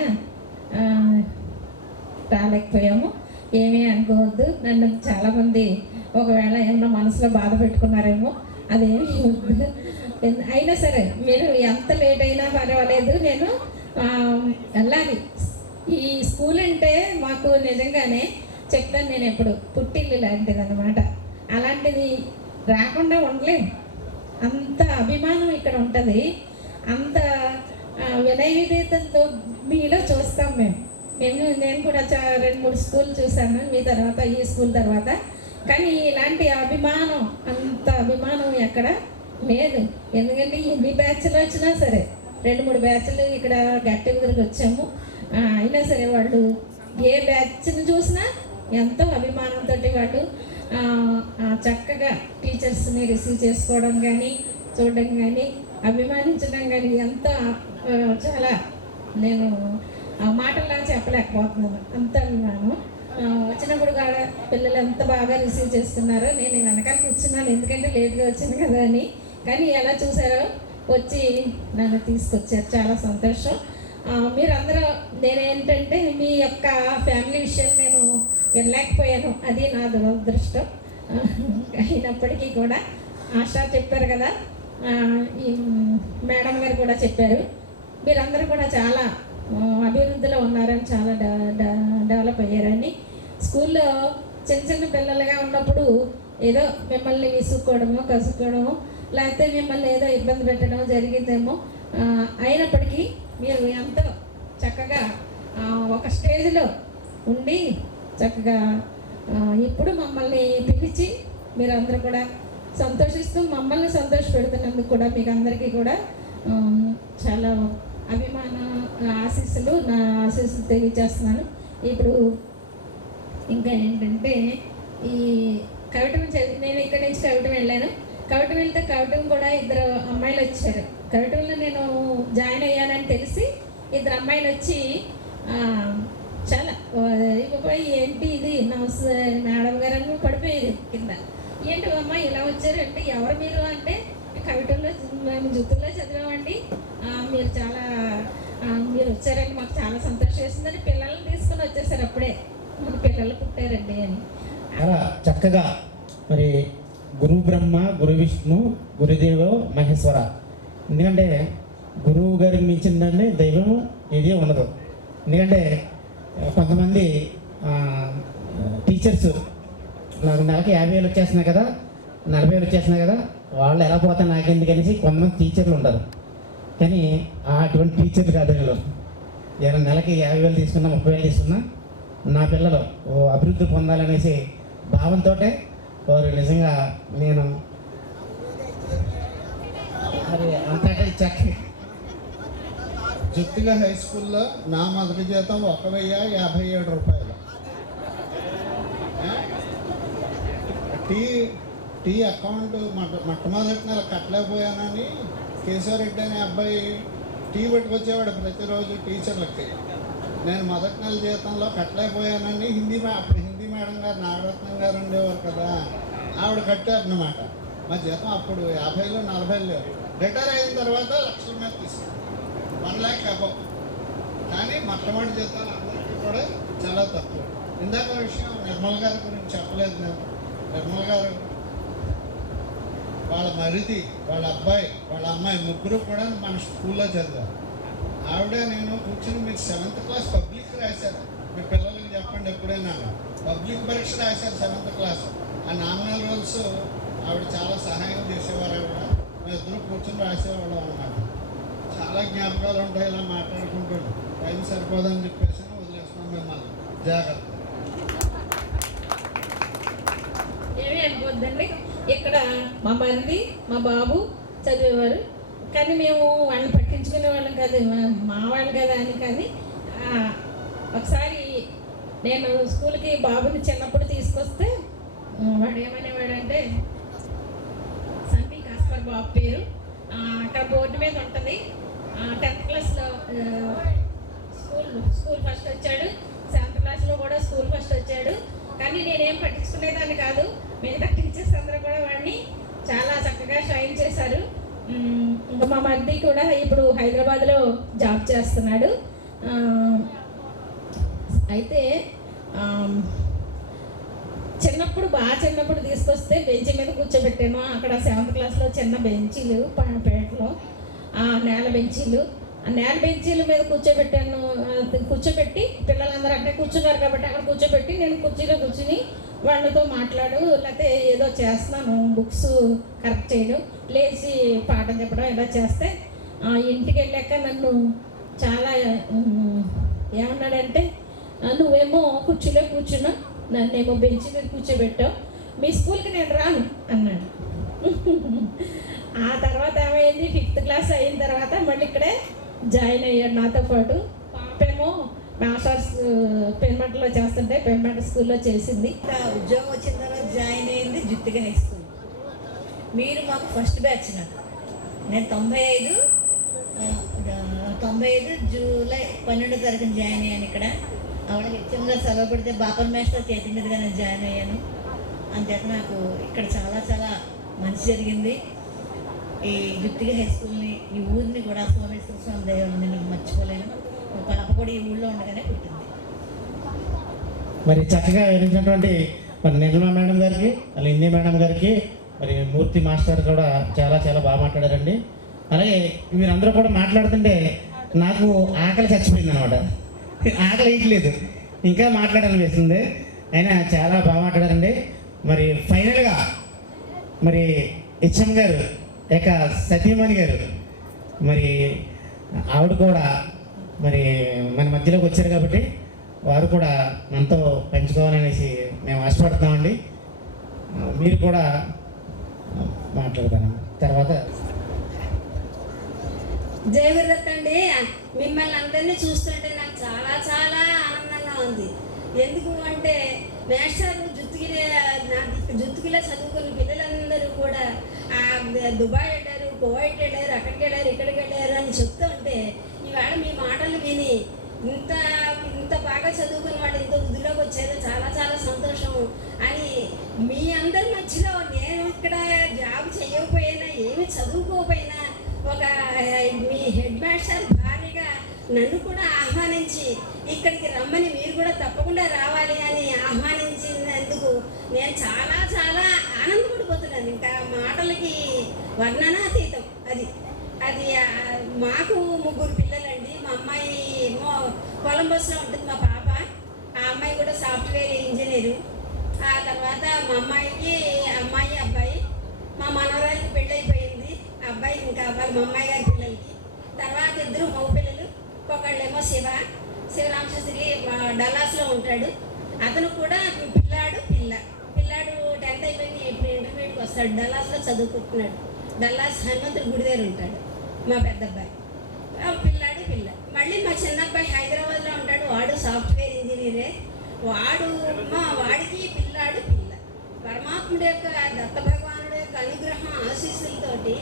రాలేకపోయాము. ఏమీ అనుకోవద్దు. నన్ను చాలామంది ఒకవేళ ఏమన్నా మనసులో బాధ పెట్టుకున్నారేమో, అదేమీ వద్దు. అయినా సరే మీరు ఎంత లేట్ అయినా పర్వాలేదు, నేను వెళ్ళాలి. ఈ స్కూల్ అంటే మాకు నిజంగానే చెప్తాను, నేను ఎప్పుడు పుట్టిల్లు లాంటిది అనమాట. అలాంటిది రాకుండా ఉండలేము. అంత అభిమానం ఇక్కడ ఉంటుంది, అంత వినయ విధేయతలతో మీలో చూస్తాం నేను కూడా 2-3 స్కూల్ చూశాను మీ తర్వాత, ఈ స్కూల్ తర్వాత. కానీ ఇలాంటి అభిమానం, అంత అభిమానం ఎక్కడ లేదు. ఎందుకంటే ఎన్ని బ్యాచ్లు వచ్చినా సరే, 2-3 బ్యాచ్లు ఇక్కడ గట్టి దగ్గరికి వచ్చాము. అయినా సరే వాళ్ళు ఏ బ్యాచ్ని చూసినా ఎంతో అభిమానంతో వాళ్ళు చక్కగా టీచర్స్ని రిసీవ్ చేసుకోవడం కానీ, చూడడం కానీ, అభిమానించడం కానీ ఎంతో చాలా నేను మాటల్లా చెప్పలేకపోతున్నాను, అంత అభిమానం. వచ్చినప్పుడు కూడా పిల్లలు ఎంత బాగా రిసీవ్ చేస్తున్నారో. నేను వెనకాల కూర్చున్నాను ఎందుకంటే లేట్గా వచ్చాను కదా అని, కానీ ఎలా చూసారో వచ్చి నన్ను తీసుకొచ్చారు, చాలా సంతోషం. మీరందరూ నేనేంటంటే మీ యొక్క ఫ్యామిలీ విషయాలు నేను వినలేకపోయాను, అది నా దురదృష్టం. అయినప్పటికీ కూడా ఆశా చెప్పారు కదా, ఈ మేడం గారు కూడా చెప్పారు, మీరందరూ కూడా చాలా అభివృద్ధిలో ఉన్నారని, చాలా డెవలప్ అయ్యారని. స్కూల్లో చిన్న చిన్న పిల్లలుగా ఉన్నప్పుడు ఏదో మిమ్మల్ని విసుక్కోవడమో కసుక్కోవడమో లేకపోతే మిమ్మల్ని ఏదో ఇబ్బంది పెట్టడం జరిగిందేమో, అయినప్పటికీ మీరు ఎంతో చక్కగా ఒక స్టేజ్లో ఉండి చక్కగా ఇప్పుడు మమ్మల్ని పిలిచి మీరందరూ కూడా సంతోషిస్తూ మమ్మల్ని సంతోషపెడుతున్నందుకు కూడా మీకు అందరికీ కూడా చాలా అభిమాన ఆశీస్సులు, నా ఆశీస్సులు తెలియజేస్తున్నాను. ఇప్పుడు ఇంకా ఏంటంటే ఈ కవిటం నేను ఇక్కడి నుంచి కవిటం వెళ్ళాను. కవిటం వెళ్తే కవిటం కూడా 2 అమ్మాయిలు వచ్చారు. కవిటంలో నేను జాయిన్ అయ్యానని తెలిసి 2 అమ్మాయిలు వచ్చి చాలా ఏంటి ఇది మేడం గారు అని పడిపోయేది కింద. ఏంటి అమ్మ ఇలా వచ్చారు అంటే, ఎవరు మీరు అంటే, కవిటంలో మేము జుత్తుల్లో చదివామండి, మీరు చాలా మీరు వచ్చారండి, మాకు చాలా సంతోషం వేసిందని పిల్లల్ని తీసుకొని వచ్చేసారు. అప్పుడే మన పిల్లలు పుట్టారండి అని. అలా చక్కగా మరి గురు బ్రహ్మ, గురు విష్ణు, గురుదేవో మహేశ్వర. ఎందుకంటే గురువు గారికి మించిందండి దైవం ఏది ఉండదు. ఎందుకంటే కొంతమంది టీచర్స్ నాకు నెలకి 50,000 వచ్చేస్తున్నాయి కదా, 40,000 వచ్చేస్తున్నాయి కదా, వాళ్ళు ఎలా పోతే నాకెందుకు అనేసి కొంతమంది టీచర్లు ఉంటారు. కానీ అటువంటి టీచర్లు కాదు వీళ్ళు. నెలకి 50,000 తీసుకున్నా 30,000 తీసుకున్నా నా పిల్లలు అభివృద్ధి పొందాలనేసి భావంతో వారు నిజంగా నేను మరి అంతటా చక్కగా జుత్తిగా హై స్కూల్లో నా మొదటి జీతం 1,057 రూపాయలు. టీ అకౌంట్ మొట్టమొదటి నెల కట్టలేకపోయానని కేశవరెడ్డి అనే అబ్బాయి టీ పట్టుకొచ్చేవాడు ప్రతిరోజు టీచర్లకి. నేను మొదటి నెల జీతంలో కట్టలేకపోయానని అప్పుడు హిందీ మేడం గారు నాగరత్నం గారు ఉండేవారు కదా, ఆవిడ కట్టారన్నమాట. మా జీతం అప్పుడు 50,000 40,000 లేవు. రిటైర్ అయిన తర్వాత లక్షల మీద తీసుకున్నాను, 1 lakh అబౌవ్. కానీ మొట్టమొదటి జీతాలు అందరికీ కూడా చాలా తక్కువ. ఇందాక విషయం నిర్మల్ గారి గురించి చెప్పలేదు నేను. నిర్మల్ గారు వాళ్ళ మరిది, వాళ్ళ అబ్బాయి, వాళ్ళ అమ్మాయి ముగ్గురు కూడా మన స్కూల్లో చదివారు. ఆవిడ నేను కూర్చొని మీరు 7th క్లాస్ పబ్లిక్ రాశారు, మీ పిల్లలకి చెప్పండి ఎప్పుడైనా, పబ్లిక్ పరీక్ష రాశారు 7th క్లాస్. ఆ నామినల్ రోల్స్ ఆవిడ చాలా సహాయం చేసేవారు. ఆవిడ మేము ఇద్దరు కూర్చొని రాసేవాళ్ళం అన్నమాట. చాలా జ్ఞాపకాలు ఉంటాయి ఇలా మాట్లాడుకుంటాడు. టైం సరిపోదని చెప్పేసి వదిలేస్తున్నాం మిమ్మల్ని, జాగ్రత్త. ఏమీ అనుకోవద్దండి, ఇక్కడ మా మరిది మా బాబు చదివేవారు, కానీ మేము వాళ్ళని పట్టించుకునే వాళ్ళం కాదు, మా వాళ్ళు కదా అని. కానీ ఒకసారి నేను స్కూల్కి బాబుని చిన్నప్పుడు తీసుకొస్తే వాడు ఏమనేవాడంటే, సంపీ కాస్పర్ బాబు పేరు అక్కడ బోర్డు మీద ఉంటుంది, 10th క్లాస్లో స్కూల్ ఫస్ట్ వచ్చాడు, 7th క్లాస్లో కూడా స్కూల్ ఫస్ట్ వచ్చాడు. కానీ నేనేం పట్టించుకునేదాన్ని కాదు. మిగతా టీచర్స్ అందరూ కూడా వాడిని చాలా చక్కగా షైన్ చేశారు. ఇంకా మా మరిది కూడా ఇప్పుడు హైదరాబాద్లో జాబ్ చేస్తున్నాడు. అయితే చిన్నప్పుడు తీసుకొస్తే బెంచ్ మీద కూర్చోబెట్టాను. అక్కడ 7th క్లాస్లో చిన్న బెంచీలు పేటలో, నేల బెంచీలు, ఆ నేల బెంచీల మీద కూర్చోబెట్టి పిల్లలందరూ అక్కడే కూర్చున్నారు కాబట్టి అక్కడ కూర్చోబెట్టి నేను కుర్చీలో కూర్చుని వాళ్ళతో మాట్లాడు, లేకపోతే ఏదో చేస్తున్నాను, బుక్స్ కరెక్ట్ చేయడం, లేచి పాఠం చెప్పడం ఇలా చేస్తే ఇంటికి వెళ్ళాక నన్ను చాలా ఏమన్నాడంటే, నువ్వేమో కుర్చీలో కూర్చున్నా, నన్నేమో బెంచ్ మీద కూర్చోబెట్టావు, మీ స్కూల్కి నేను రాను అన్నాడు. ఆ తర్వాత ఏమైంది, 5th క్లాస్ అయిన తర్వాత మళ్ళీ ఇక్కడే జాయిన్ అయ్యాడు నాతో పాటు. పాపేమో మాస్టర్స్ పెన్మంటలో చేస్తుంటే పెన్మంట స్కూల్లో చేసింది. ఉద్యోగం వచ్చిన తర్వాత జాయిన్ అయింది జుత్తిగా హై స్కూల్. మీరు మాకు ఫస్ట్ బ్యాచ్. నాకు నేను 95 95 జూలై 12వ తారీఖున జాయిన్ అయ్యాను ఇక్కడ. ఆవిడ హెచ్ఎంగా సెలవు పెడితే బాపన్ మేస్టర్ చేతి మీదుగా నేను జాయిన్ అయ్యాను. అంతేత నాకు ఇక్కడ చాలా చాలా మంచి జరిగింది. ఈ గుత్తిగా హై స్కూల్ని, ఈ ఊరిని కూడా సోమేశ్వర స్వామి దైవం నేను మర్చిపోలేను. మా పాప కూడా ఈ ఊళ్ళో ఉండగానే పుట్టింది. మరి చక్కగా వివరించినటువంటి మరి నిర్మలా మేడం గారికి, అలాగే హిందీ మేడం గారికి, మరి మూర్తి మాస్టర్ కూడా చాలా చాలా బాగా మాట్లాడారండి. అలాగే వీరందరూ కూడా మాట్లాడుతుంటే నాకు ఆకలి చచ్చిపోయింది అనమాట. ఆకలి వేయట్లేదు, ఇంకా మాట్లాడాలనిపిస్తుంది. అయినా చాలా బాగా మాట్లాడారండి. మరి ఫైనల్గా మరి హెచ్ఎం గారు యొక్క సతీమణి గారు, మరి ఆవిడ కూడా మరి మన మధ్యలోకి వచ్చారు కాబట్టి వారు కూడా మనతో పెంచుకోవాలనేసి మేము ఆశపడుతున్నామండి. మీరు కూడా మాట్లాడతాను తర్వాత. జయ గురుదత్త అండి, మిమ్మల్ని అందరినీ చూస్తుంటే నాకు చాలా చాలా ఆనందంగా ఉంది. ఎందుకు అంటే మేస్టర్ జుత్తుకిలా చదువుకున్న పిల్లలందరూ కూడా దుబాయ్ వెళ్ళారు, కువైట్ వెళ్ళారు, అక్కడికి వెళ్ళారు, ఇక్కడికి వెళ్ళారు అని చెప్తూ ఉంటే ఇవాళ మీ మాటలు విని ఇంత బాగా చదువుకున్న వాళ్ళు ఇంత వృద్ధిలోకి వచ్చారు, చాలా చాలా సంతోషం అని మీ అందరి మధ్యలో నేను ఇక్కడ జాబ్ చేయకపోయినా ఏమి చదువుకోకపోయినా ఒక మీ హెడ్ మాస్టర్ భార్యగా నన్ను కూడా ఆహ్వానించి ఇక్కడికి రమ్మని, మీరు కూడా తప్పకుండా రావాలి అని ఆహ్వానించినందుకు నేను చాలా చాలా ఆనందపడిపోతున్నాను. ఇంకా మాటలకి వర్ణనాతీతం. అది మాకు 3 పిల్లలండి. మా అమ్మాయి ఏమో కొలంబస్లో ఉంటుంది, మా పాప. ఆ అమ్మాయి కూడా సాఫ్ట్వేర్ ఇంజనీరు. ఆ తర్వాత మా అమ్మాయికి అమ్మాయి, అబ్బాయి. మా మనవరాలికి పెళ్ళైపోయింది. అబ్బాయి ఇంకా అవ్వాలి మా అమ్మాయి గారి పిల్లలకి. తర్వాత 2 మగ పిల్లలు. ఒకళ్ళేమో శివరామశాస్త్రి డల్లాస్లో ఉంటాడు. అతను కూడా పిల్లాడు 10th అయిపోయింది, ఇప్పుడు ఇంటర్మీడియట్కి వస్తాడు. డల్లాస్లో చదువుకుంటున్నాడు. డల్లాస్ హనుమంతుడి గుడి దగ్గర ఉంటాడు మా పెద్ద అబ్బాయి. పిల్ల మళ్ళీ మా చిన్న అబ్బాయి హైదరాబాద్లో ఉంటాడు. వాడు సాఫ్ట్వేర్ ఇంజనీరే. వాడికి పిల్ల పరమాత్ముడి యొక్క దత్త భగవానుడి యొక్క అనుగ్రహం ఆశీస్సులతోటి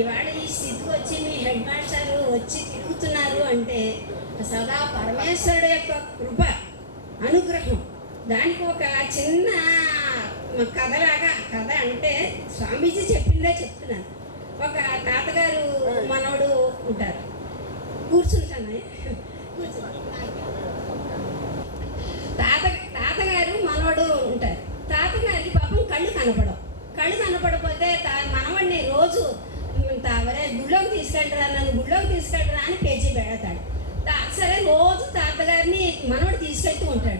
ఇవాళ ఈ స్థితికి వచ్చి మీ హెడ్ మాస్టర్ వచ్చి తిరుగుతున్నారు అంటే సదా పరమేశ్వరుడు యొక్క కృప, అనుగ్రహం. దానికి ఒక చిన్న కథ అంటే స్వామీజీ చెప్పిందే చెప్తున్నాను. ఒక తాతగారు మనవడు ఉంటారు. కూర్చుంటాను. తాతగారు మనవడు ఉంటారు. తాతగారికి పాపం కళ్ళు కనపడపోతే మనవడిని రోజు గుళ్ళోకి తీసుకెళ్ళరా, నన్ను గుళ్ళోకి తీసుకెళ్ళరా అని పేజీ పెడతాడు. సరే రోజు తాతగారిని మనవడు తీసుకెళ్తూ ఉంటే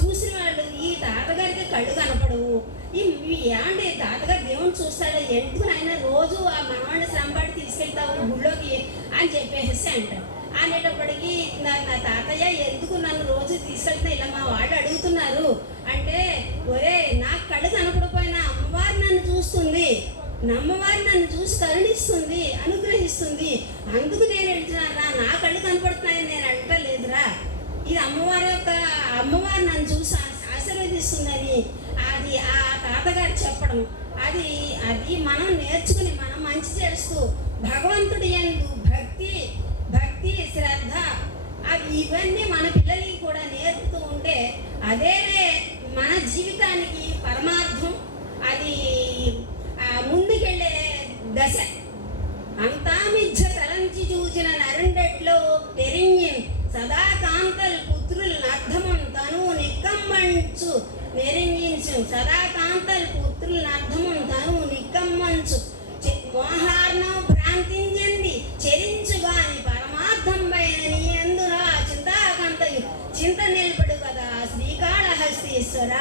చూసిన వాళ్ళు ఈ తాతగారికి కళ్ళు కనపడవు, ఏమంటే తాతగారు దేవుని చూస్తాడు, ఎందుకు ఆయన రోజు ఆ మనవాడిని శ్రమపడి తీసుకెళ్తావు గుళ్ళోకి అని చెప్పేసి అంటాడు. అనేటప్పటికీ నా తాతయ్య ఎందుకు నన్ను రోజు తీసుకెళ్తున్నా ఇలా మా వాళ్ళు అడుగుతున్నారు అంటే, ఒరే నాకు కళ్ళు కనపడిపోయినా అమ్మవారు నన్ను చూస్తుంది, అమ్మవారు నన్ను చూసి కరుణిస్తుంది, అనుగ్రహిస్తుంది, అందుకు నేను వెళ్తున్నారా, నా కళ్ళు కనపడుతున్నాయని నేను అడగలేదురా, ఇది అమ్మవారు నన్ను చూసి ఆశీర్వదిస్తుందని అది ఆ తాతగారు చెప్పడం, అది మనం నేర్చుకుని మనం మంచి చేస్తూ భగవంతుడి యందు భక్తి శ్రద్ధ ఇవన్నీ మన పిల్లలకి కూడా నేర్పుతూ ఉంటే అదే మన జీవితానికి పరమార్థం, అది ముందుకెళ్ళే దశ. అంతా మిథ్య తలంచి చూచిన నరుండెట్లో తెరింగిన్ సదా కాంతల్ పుత్రులు అర్థమం తను నిక్కమ్మంచు నెరింగించు, సదా కాంతల్ పుత్రులు అర్థమం తను నిక్కమ్మంచు, మోహార్ణం భ్రాంతించండి చెరించుగాని పరమార్థం పైన నీ ఎందురా చింతాకంతయు చింత నిలబడు కదా శ్రీకాళహస్తీశ్వర.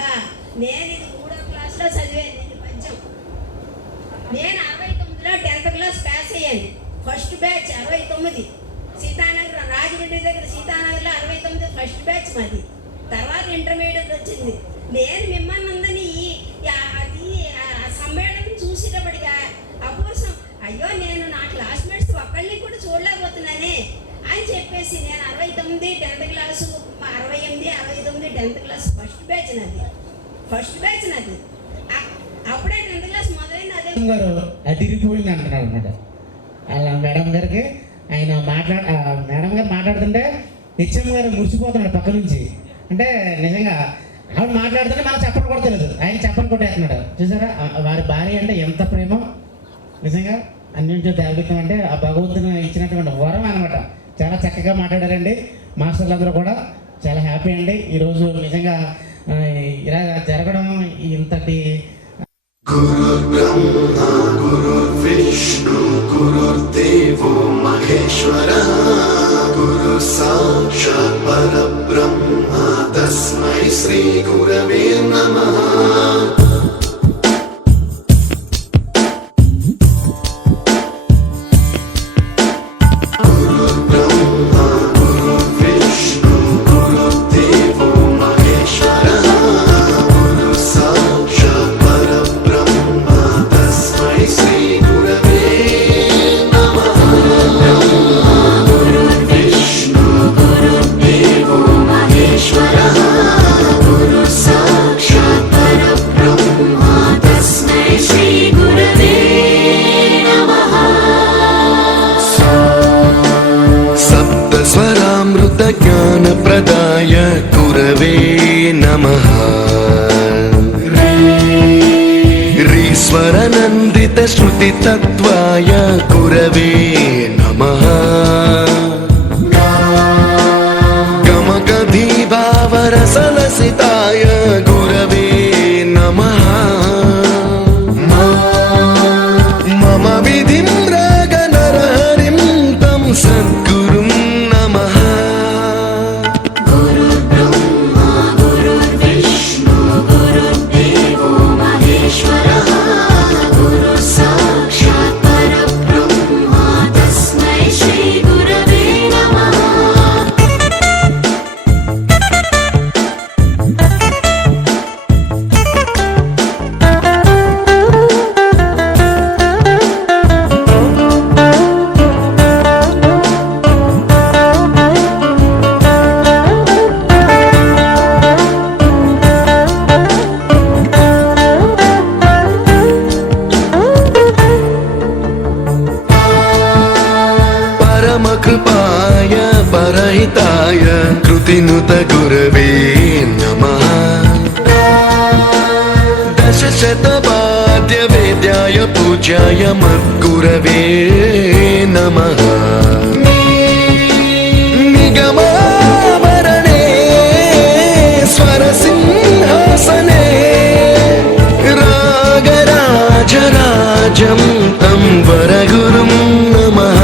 నేను ఇది 3వ క్లాస్లో చదివాను. నేను పద్యం నేను 69లో 10th క్లాస్ పాస్ అయ్యాను. ఫస్ట్ బ్యాచ్ 69, సీతానగరం రాజమండ్రి దగ్గర సీతానగర్లో 69 ఫస్ట్ బ్యాచ్ మాది. తర్వాత ఇంటర్మీడియట్ వచ్చింది. నేను మిమ్మల్ని అందరినీ అది సమ్మేళనం చూసేటప్పటిగా అపూర్వం, అయ్యో నేను నా క్లాస్మేట్స్ ఒక్కళ్ళని కూడా చూడలేకపోతున్నానే అని చెప్పేసి నేను 69 10th class 68 69 10th class first batch నాది. అప్పుడే 10th క్లాస్ మొదలైంది. అదే గారు అదిరిపోయింది అంటున్నాడు అనమాట. అలా మేడం గారికి ఆయన మేడం గారు మాట్లాడుతుంటే హెచ్ఎం గారు మురిసిపోతున్నాడు పక్క నుంచి. అంటే నిజంగా ఆవిడ మాట్లాడుతుంటే మనం చెప్పని కూడా తెలియదు, ఆయన చెప్పని కొట్టేస్తున్నాడు. చూసారా వారి భార్య అంటే ఎంత ప్రేమ, నిజంగా అన్నింటితో దేవలితం అంటే ఆ భగవంతుని ఇచ్చినటువంటి వరం అనమాట. చాలా చక్కగా మాట్లాడారండి మాస్టర్లందరూ కూడా. చాలా హ్యాపీ అండి ఈరోజు నిజంగా ఇలా జరగడం. ఇంతటి గురుర్ బ్రహ్మ గురుర్ విష్ణు గురుర్దేవో మహేశ్వరః గురు సాక్షాత్ పరబ్రహ్మ తస్మై శ్రీ గురవే నమః. ज्ञानप्रदाय गुरवे नमः. रीश्वरनन्दित श्रुतितत्त्वाय गुरवे नमः. गमगधीभावरसलसिताय गुरवे नमः. मम विधिं रागनरहरिं तं सद्गुरुं नमः. कृपाय परहिताय कृतिनुत गुरवे नमः. दशशतवाद्य वेद्याय पूज्याय मद्गुरवे नमः. निगमावरणे स्वरसिंहासने रागराजराजं तं वरगुरुं नमः.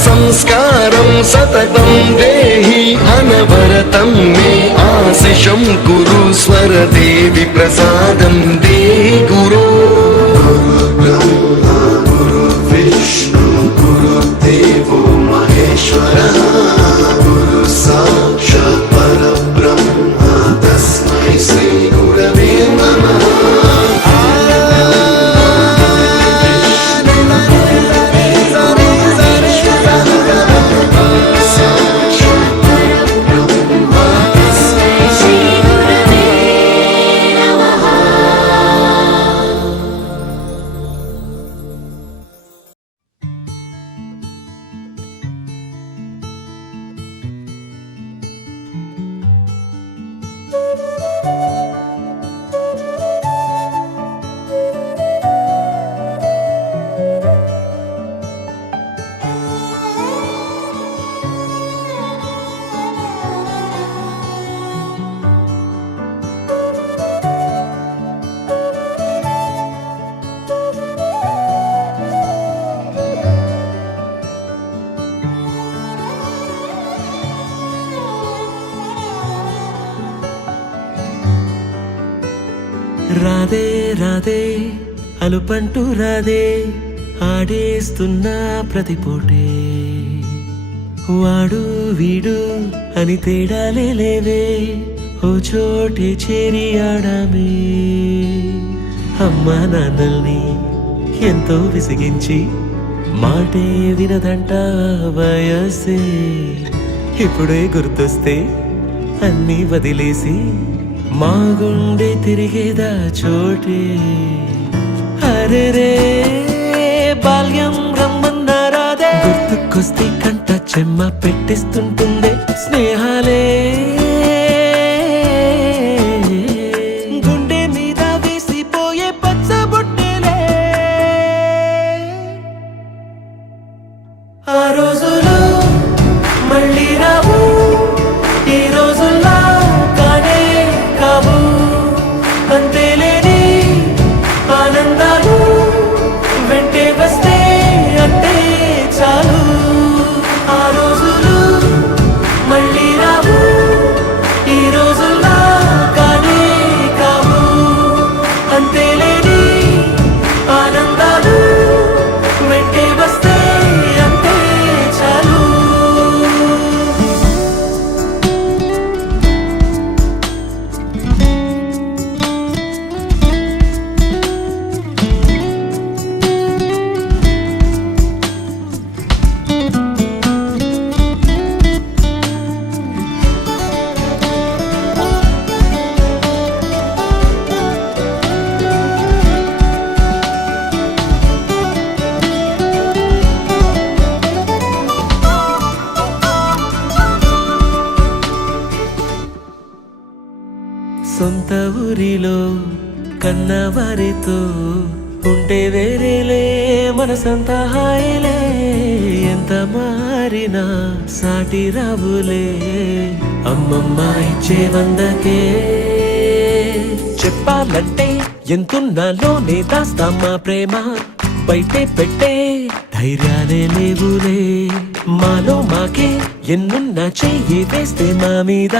संस्कारं सततं देहि अनवरतं मे आशिषं कुरु स्वरदेवि प्रसादं देहि गुरो. गुरुर्ब्रह्मा गुरुर्विष्णु गुरुर्देवो महेश्वरः गुरु साक्षात् परब्रह्म तस्मै श्री गुरवे नमः. రాధే రాధే అలుపంటూ రాధే ఆడేస్తున్నా ప్రతిపూటే. వాడు వీడు అని తేడాలే లేవే ఓ చోటే చేరి ఆడామే. అమ్మా నాన్నల్ని ఎంతో విసిగించి మాటే వినదంట వయసే. ఇప్పుడే గుర్తొస్తే అన్నీ వదిలేసి మా గుండె తిరిగేదా చోటే. అరే రే బాల్యం రమ్మన్నారాదే, గుర్తుకొస్తే కంట చెమ్మ పెట్టిస్తుంటుందే స్నేహాలే. గుండె మీద వేసిపోయే పచ్చబొట్టెలే. ఆ రోజులు మళ్ళీ రావు, ఈ రోజుల్లా కానే కావు. అంతేలేని ఆనందాలు వెంటే వస్తే అంతే చాలు. ఆ రోజులు మళ్ళీ రావు, ఈ రోజుల్లా కానే కావు. అంతేలేని ఆనందాలు వెంటే వస్తే అంతే చాలు. సొంత ఊరిలో కన్నవారితో ఉంటే వేరేలే మనసంత హాయిలే. ఎంత మారినా సాటి రావులే అమ్మమ్మ ఇచ్చే వందకే. చెప్పాలంటే ఎంతున్నాలోనే దాస్తామా ప్రేమ, బయటే పెట్టే ధైర్యాలే లేవులే. మాలో మాకే ఎన్నున్నా చెయ్యి వేస్తే మా మీద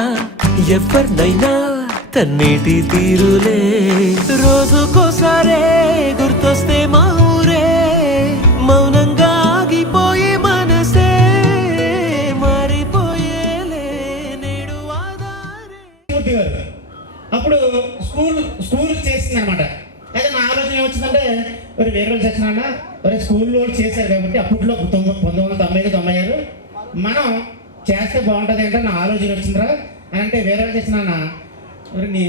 ఎవరినైనా తన్నేటి తీరులే. రోజుకోసారే గుర్తొస్తే మా ఊరే, మౌనంగా ఆగిపోయే మనసే మారిపోయేలే నేడు ఆధారే. మూర్తి గారు అప్పుడు స్కూల్ చేసింది అనమాట. అయితే నా ఆలోచన ఏమొచ్చిందంటే, మరి వేరే వాళ్ళు చేసిన మరి స్కూల్లో చేశారు కాబట్టి అప్పట్లో 1990-96 మనం చేస్తే బాగుంటుంది అంటే నా ఆలోచన వచ్చిందిరా అని అంటే, వేరే వాళ్ళు చేసిన మరి నీ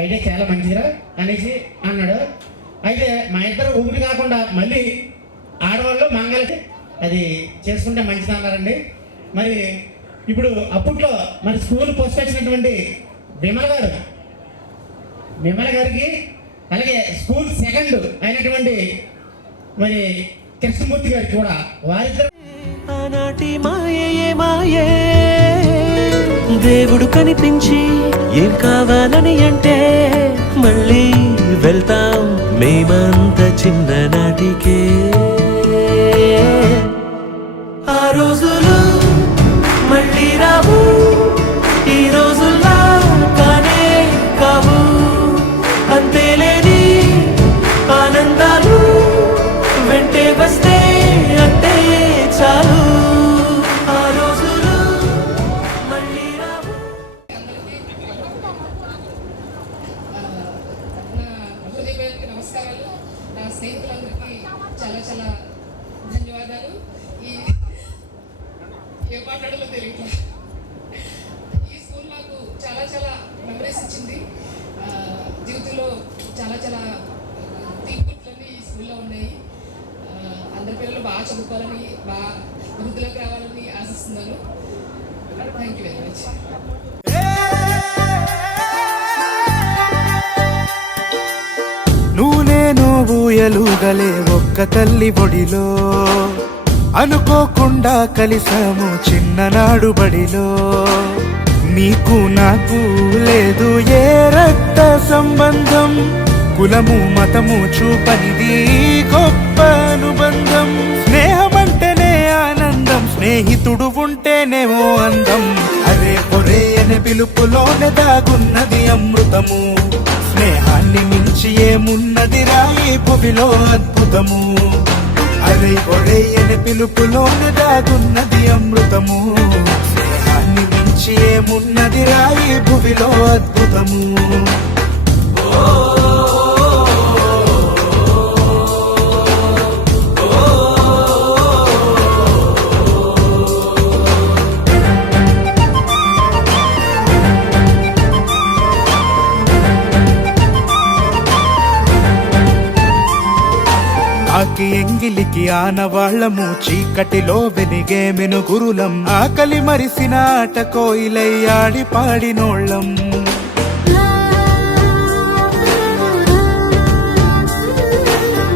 ఐడియా చాలా మంచిదిరా అనేసి అన్నాడు. అయితే మా ఇద్దరు ఊపిరి కాకుండా మళ్ళీ ఆడవాళ్ళు మంగళకి అది చేసుకుంటే మంచిది అన్నారండి. మరి ఇప్పుడు అప్పట్లో మరి స్కూల్ ఫస్ట్ వచ్చినటువంటి విమల గారికి, అలాగే స్కూల్ సెకండ్ అయినటువంటి మరి కృష్ణమూర్తి గారికి కూడా వారిద్దరు ఆనాటి మాయే మాయే. దేవుడు కనిపించి ఏం కావాలని అంటే మళ్ళీ వెళ్తాం మేమంత చిన్ననాటికే. ఆ రోజులు మళ్ళీ రావు, ఈ రోజుల్లా కానే కావు. అంతేలేని ఆనందాలు వెంటే వస్తే అంతే చాలు. ఆ రోజులు మళ్ళీ రావు. నా హృదయపూర్వక నమస్కారాలు. నా స్నేహితులందరికీ చాలా చాలా ధన్యవాదాలు. ఏ మాట్లాడాలో తెలియదు. ఈ స్కూల్ నాకు చాలా చాలా మెమరీస్ ఇచ్చింది. జీవితంలో చాలా చాలా తీర్పులన్నీ ఈ స్కూల్లో ఉన్నాయి. అందరి పిల్లలు బాగా చదువుకోవాలని, బాగా వృద్ధిలోకి రావాలని ఆశిస్తున్నాను. Thank you very much. నువ్వు నేను ఊయలుగలే ఒక్క తల్లి ఒడిలో, అనుకోకుండా కలిసాము చిన్ననాడు బడిలో. నీకు నాకు లేదు ఏ రక్త సంబంధం, కులము మతము చూపనిది గొప్ప అనుబంధం. స్నేహమంటేనే ఆనందం, స్నేహితుడు ఉంటేనేమో అందం. అరే ఒరే అనే పిలుపులోనే దాగున్నది అమృతము. స్నేహాన్ని మించి ఏమున్నది రాయి భువిలో అద్భుతము. అరే ఒరే అనే పిలుపులోనే దాగున్నది అమృతము. స్నేహాన్ని మించి ఏమున్నది రాయి భువిలో అద్భుతము. ఎంగిలికి ఆనవాళ్లము, చీకటిలో వెలిగే మెనుగురులం, ఆకలి మరిసిన ఆట కోయిలై ఆడి పాడినోళ్ళం.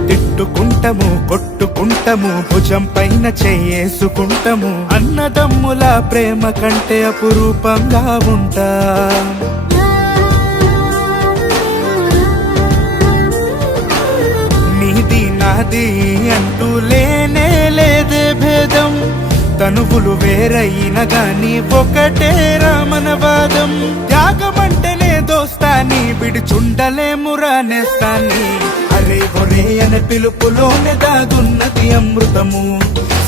తిట్టుకుంటము కొట్టుకుంటము, భుజం పైన చేసుకుంటము, అన్నదమ్ముల ప్రేమ కంటే అపురూపంగా ఉంటాం. నీది నాది అంటూ లేనే లేదే భేదం, తనువులు వేరైన గాని ఒకటే రామనవాదం. త్యాగమంటేనే దోస్తాని, విడిచుండలేమురా నేస్తాని, అరే ఒరే అనే పిలుపులోనే దాగున్నది అమృతము.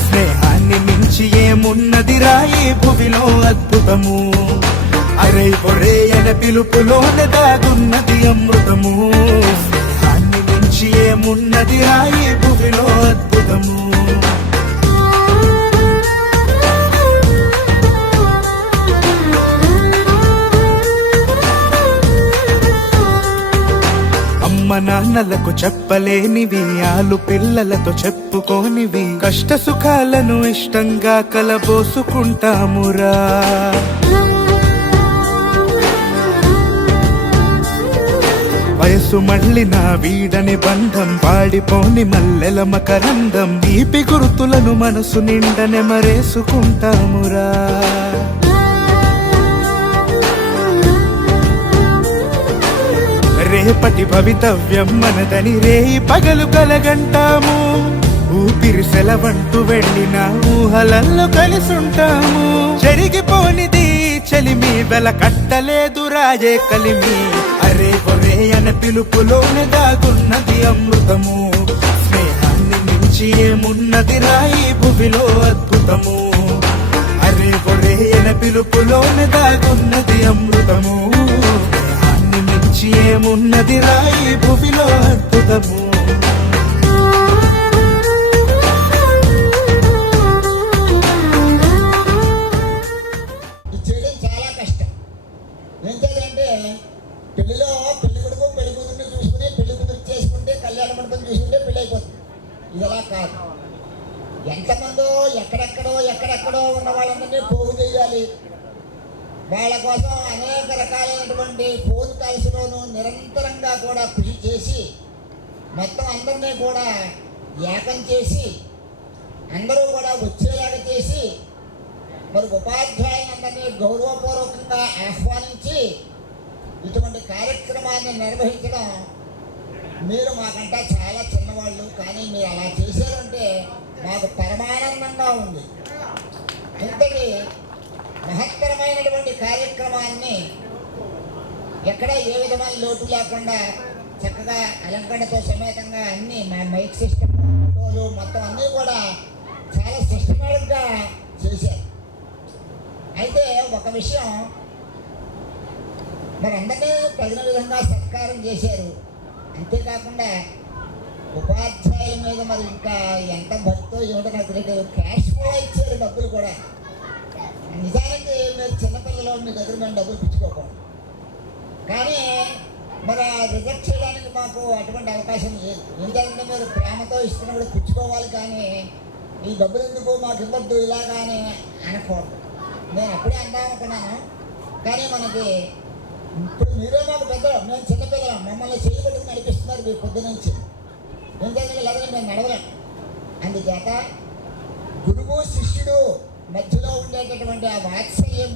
స్నేహాన్ని మించి ఏమున్నది రాయి భువిలో అద్భుతము, అరే ఒరే అనే పిలుపులోనే దాగున్నది అమృతము. స్నేహాన్ని మించి ఏమున్నది రాయి భువిలో అద్భుతము. అమ్మ నాన్నలకు చెప్పలేనివి, ఆలు పిల్లలతో చెప్పుకోనివి, కష్ట సుఖాలను ఇష్టంగా కలబోసుకుంటామురా. వయసు మళ్ళిన వీడని బంధం, పాడిపోని మల్లెల మకరందం, తీపి గుర్తులను మనసు నిండనే మరేసుకుంటామురా. రేపటి భవితవ్యం మనదని రేయి పగలు కలగంటాము, ఊపిరి సెలవంటూ వెళ్ళిన ఊహలల్లో కలిసుంటాము. జరిగిపోనిది చెలిమి, వెల కట్టలేదు రాజే కలిమి, అరే ఒరే అనే పిలుపులోనే దాగున్నది అమృతము. స్నేహాన్ని మించి ఏమున్నది రాయి భువిలో అద్భుతము, అరే ఒరే అనే పిలుపులోనే దాగున్నది అమృతము. స్నేహాన్ని మించి ఏమున్నది రాయి భువిలో అద్భుతము. పెళ్లిలో పెళ్లి కొడుకు పెళ్లి కూతురిని చూసుకుని పెళ్లి కూతురు చేసుకుంటే కళ్యాణ మండపం చూసుకుంటే పెళ్లి అయిపోతుంది. ఇది ఎలా కాదు. ఎంతమందో ఎక్కడెక్కడో ఉన్న వాళ్ళందరినీ పోగు చేయాలి. వాళ్ళ కోసం అనేక రకాలైనటువంటి ఫోన్ కాల్స్లోనూ నిరంతరంగా కూడా కృషి చేసి మొత్తం అందరినీ కూడా ఏకం చేసి అందరూ కూడా వచ్చేలాగా చేసి మరి ఉపాధ్యాయులందరినీ గౌరవపూర్వకంగా ఆహ్వానించి ఇటువంటి కార్యక్రమాన్ని నిర్వహించడం, మీరు మాకంటే చాలా చిన్నవాళ్ళు, కానీ మీరు అలా చేశారంటే మాకు పరమానందంగా ఉంది. ఇంతటి మహత్తరమైనటువంటి కార్యక్రమాన్ని ఎక్కడ ఏ విధమైన లోటు లేకుండా చక్కగా అలంకరణతో సమేతంగా అన్నీ మా మైక్ సిస్టమ్ ఫోటోలు మొత్తం అన్నీ కూడా చాలా సిస్టమేటిక్గా చేశారు. అయితే ఒక విషయం, మరి అందరినీ తగిన విధంగా సత్కారం చేశారు. అంతేకాకుండా ఉపాధ్యాయుల మీద మరి ఇంకా ఎంత భక్తో ఏమిటో నాకు తెలియదు, క్యాష్ కూడా ఇచ్చారు, డబ్బులు కూడా. నిజానికి మీరు చిన్నపిల్లలు, మీ దగ్గర మేము డబ్బులు పిచ్చుకోకూడదు, కానీ మరి రిజెక్ట్ చేయడానికి మాకు అటువంటి అవకాశం లేదు. ఎందుకంటే మీరు ప్రేమతో ఇస్తున్నప్పుడు పుచ్చుకోవాలి, కానీ ఈ డబ్బులు ఎందుకు మాకు ఇవ్వద్దు ఇలాగా అని అనకూడదు. నేను అప్పుడే అందామనుకున్నాను, కానీ మనకి ఇప్పుడు మీరే మాకు పెద్దలు, మేము చిన్నపిల్లలు, మమ్మల్ని చేయబట్టుకు నడిపిస్తున్నారు మీరు పొద్దు నుంచి. ఎందుకంటే లేదా మేము నడవలేం. అందుచేత గురువు శిష్యుడు మధ్యలో ఉండేటటువంటి ఆ వాత్సల్యం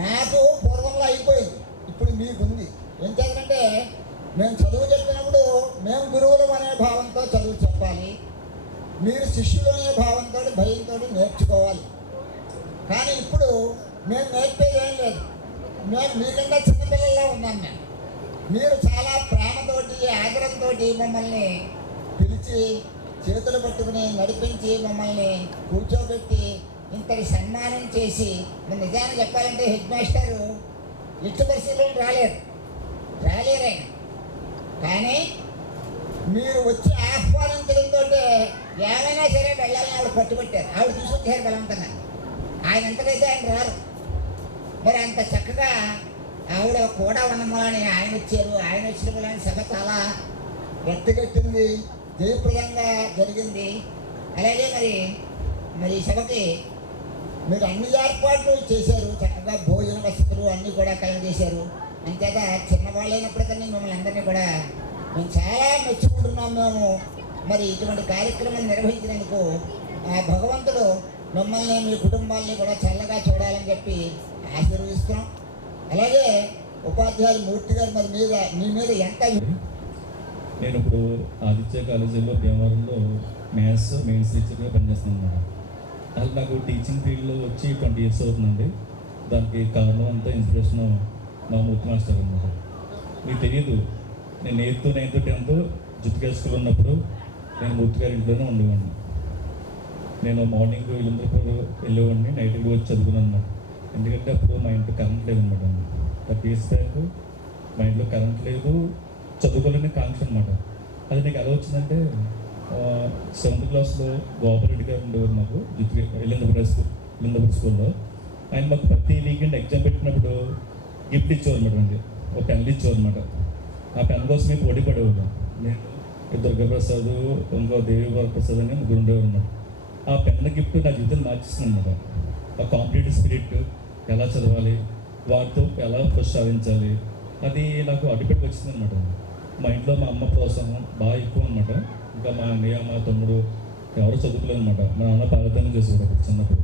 నాకు పూర్వంలో అయిపోయింది, ఇప్పుడు మీకుంది. ఎందుకంటే మేము చదువు చెప్పినప్పుడు మేము గురువులు అనే భావంతో చదువు చెప్పాలి, మీరు శిష్యులు అనే భావంతో భయంతో నేర్చుకోవాలి. కానీ ఇప్పుడు మేము నేర్పేది ఏం లేదు, మేము మీకన్నా చిన్నపిల్లల్లో ఉన్నాం. మీరు చాలా ప్రేమతోటి ఆదరంతో మమ్మల్ని పిలిచి చేతులు పట్టుకుని నడిపించి మమ్మల్ని కూర్చోబెట్టి ఇంతటి సన్మానం చేసి, నిజాన్ని చెప్పాలంటే హెడ్ మాస్టరు ఎట్టు పరిస్థితులు రాలేరైనా, కానీ మీరు వచ్చి ఆహ్వానించడంతో ఏమైనా సరే వెళ్ళాలని ఆవిడ పట్టుబట్టారు. ఆవిడ తీసుకొచ్చారు బలవంతంగా, ఆయన ఎంతకైతే ఆయన రారు. మరి అంత చక్కగా ఆవిడ కూడా ఉన్నమని ఆయన వచ్చారు. ఆయన వచ్చిన వల్ల సభ చాలా ఎత్తుగట్టింది. జయప్రదంగా జరిగింది. అలాగే మరి సభకి మీరు అన్ని ఏర్పాట్లు చేశారు, చక్కగా భోజన వసతులు అన్నీ కూడా కలగజేశారు. అంతేత చిన్నవాళ్ళైనప్పటికీ మిమ్మల్ని అందరినీ కూడా మేము చాలా మెచ్చుకుంటున్నాం. మేము మరి ఇటువంటి కార్యక్రమం నిర్వహించినందుకు ఆ భగవంతుడు మిమ్మల్ని మీ కుటుంబాలని కూడా చల్లగా చూడాలని చెప్పి ఆశీర్వదిస్తున్నాం. అలాగే ఉపాధ్యాయులు మూర్తి గారు మరి మీ మీద ఎంత నేను ఇప్పుడు ఆదిత్య కాలేజీలో భీమవరంలో మ్యాథ్స్ మెయిన్స్ టీచర్గా పనిచేస్తున్నాను అన్నమాట. అసలు నాకు టీచింగ్ ఫీల్డ్లో వచ్చి 20 years అవుతుందండి. దానికి కారణం అంతా ఇన్స్పిరేషన్ మా మూర్తి మాస్టర్ అన్నమాట. మీకు తెలియదు, నేను 8th, 9th, 10th జుట్టుకేశ్వర స్కూల్ ఉన్నప్పుడు నేను మూర్తి గారి ఇంట్లోనే ఉండేవాడిని. నేను మార్నింగ్ ఇల్లందరూ వెళ్ళేవాడిని, నైట్కి వచ్చి చదువుకున్నాను అన్నమాట. ఎందుకంటే అప్పుడు మా ఇంట్లో కరెంట్ లేదన్నమాట. 30 years బ్యాక్ మా ఇంట్లో కరెంట్ లేదు, చదువుకోలేని కాంక్ష అనమాట. అది నీకు ఎలా వచ్చిందంటే 7th క్లాస్లో గోపాలరెడ్డి గారు ఉండేవారు మాకు ఇల్లందపురం స్కూల్లో. ఆయన మాకు ప్రతి వీకెండ్ ఎగ్జామ్ పెట్టినప్పుడు గిఫ్ట్ ఇచ్చేవారు అనమాట. అండి ఒక పెన్లు ఇచ్చేవారు అనమాట. ఆ పెన్ కోసం మేము పోటీ పడేవాళ్ళం. నేను దుర్గాప్రసాద్, ఇంకో దేవి ప్రసాద్ అని ముగ్గురు ఉండేవారు అనమాట. ఆ పెన్ గిఫ్ట్ నా జీవితం మార్చేస్తుంది అనమాట. ఆ కాంపిటేటివ్ స్పిరిట్, ఎలా చదవాలి, వాటితో ఎలా ఫస్ట్ సాధించాలి, అది నాకు అడ్డుపెట్టి వచ్చింది అనమాట. మా ఇంట్లో మా అమ్మ ప్రోత్సాహం బాగా ఎక్కువ అనమాట. ఇంకా మా అన్నయ్య, మా తమ్ముడు ఎవరు చదువుకోలేదు అనమాట. మా నాన్న పాలదానం చేసేవాడు అప్పుడు చిన్నప్పుడు.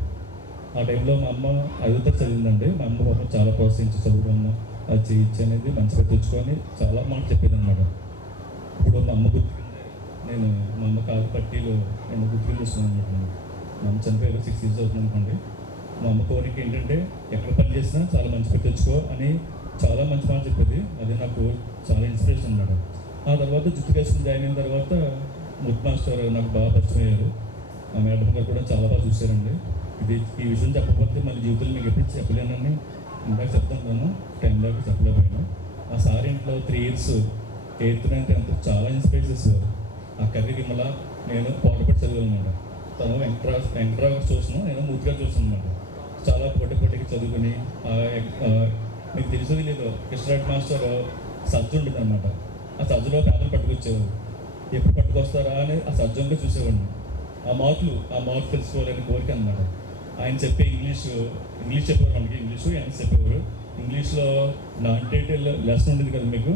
ఆ టైంలో మా అమ్మ 5th తరగతి చదివిందండి. మా అమ్మ పాపం చాలా ప్రోత్సహించి చదువుకున్నా, అది చేయించి అనేది మంచిగా తెచ్చుకొని చాలా మాట చెప్పేది అనమాట. ఇప్పుడు మా అమ్మ గుర్తు నేను మా అమ్మ కాలు పట్టీలు నేను గుర్తులు చూస్తున్నాను అనమాట. మా అమ్మ చనిపోయారు, 6 years అవుతుంది అనుకోండి. మా అమ్మ కోరిక ఏంటంటే ఎక్కడ పని చేసినా చాలా మంచి పేరు తెచ్చుకో అని చాలా మంచి మాట చెప్పేది. అది నాకు చాలా ఇన్స్పిరేషన్ అన్నమాట. ఆ తర్వాత జుట్టుకేసుకుని జాయిన్ అయిన తర్వాత మూర్తి మాస్టర్ నాకు బాగా పరిచయం అయ్యారు. ఆ మేడం గారు కూడా చాలా బాగా చూశారండి. ఈ విషయం చెప్పకపోతే మళ్ళీ జీవితంలో మీకు ఎప్పుడు చెప్పలేనని ఇందాక చెప్తాను, టైం దాకా చెప్పలేకపోయాను. ఆ సార్ ఇంట్లో 3 years 8th, 9th, 10th చాలా ఇన్స్పైర్ చేసేవారు. ఆ కర్రీ విమల నేను పోటీపడి చదివానమాట. తను వెంకట్రావు చూసాను, నేను మూర్తి గారు చూసాను అనమాట. చాలా పోటీకి చదువుకుని మీకు తెలిసేది లేదు, కృష్ణరెడ్డి మాస్టర్ సజ్జు ఉండేది అనమాట. ఆ సజ్జులో పేదలు పట్టుకొచ్చేవారు. ఎప్పుడు పట్టుకొస్తారా అని ఆ సజ్జంలో చూసేవాడిని. ఆ మార్కులు తెలుసుకోవాలని కోరిక అనమాట. ఆయన చెప్పే ఇంగ్లీష్ చెప్పేవారు మనకి, ఇంగ్లీషు ఎన్స్ చెప్పేవారు. ఇంగ్లీష్లో నాంటేటివ్ లెసన్ ఉండేది కదా మీకు,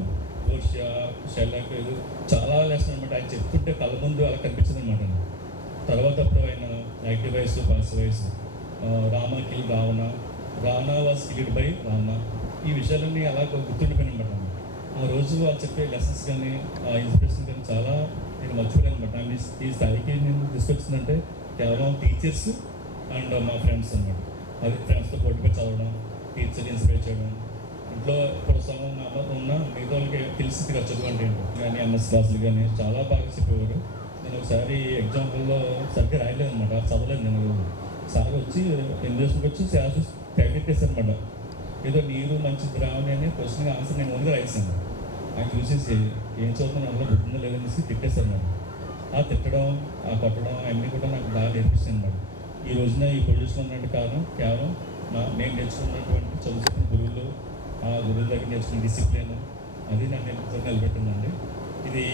ఓషియా, షెల్లాక్, చాలా లెసన్ అనమాట. ఆయన చెప్తుంటే కళ్ళ ముందు అలా కనిపించింది అనమాట. తర్వాత అప్పుడు ఆయన active voice, pass voice, Rama kill Ravana was killed by Rama, ఈ విషయాలన్నీ అలా గుర్తుండిపోయినాయి అనమాట. ఆ రోజు వాళ్ళు చెప్పే లెసన్స్ కానీ ఆ ఇన్స్పిరేషన్ కానీ చాలా నేను మర్చిపోయాను అనమాట. ఈ స్థాయికి నేను తీసుకొచ్చిందంటే కేవలం టీచర్స్ అండ్ మా ఫ్రెండ్స్ అనమాట. అది ఫ్రెండ్స్తో పోటీగా చదవడం, టీచర్ ఇన్స్పైర్ చేయడం, ఇంట్లో ప్రోత్సాహం ఉన్న మిగతా వాళ్ళకి తెలిసింది కదా చదువు అంటే ఏంటో. కానీ ఎంఎస్ క్లాసులు కానీ చాలా బాగా చెప్పేవారు. నేను ఒకసారి ఎగ్జాంపుల్లో సరిగ్గా రాయలేదు అనమాట, చదవలేదు. నేను సార్ వచ్చి ఇంగ్లీష్కి వచ్చి ప్రాక్టీస్ చేశాను అనమాట. ఏదో నీరు మంచి ద్రావణి అనే క్వశ్చన్ ఆన్సర్ నేను ఓన్గా రాయిస్తాను. ఆయన చూసేసి ఏం చదువుతున్నా అందులో గుర్తుందో లేదనేసి తిట్టేశారు అన్నమాట. ఆ తిట్టడం, ఆ కొట్టడం అన్నీ కూడా నాకు బాగా నేర్పిస్తుంది అన్నమాట. ఈ రోజున ఈ పొజిషన్ ఉన్నట్టు కారణం కేవలం నేను నేర్చుకున్నటువంటి చదువుకున్న గురువులు, ఆ గురువుల దగ్గర నేర్చుకున్న డిసిప్లిన్, అది నన్ను ఎంతో నిలబెట్టిందండి. ఇది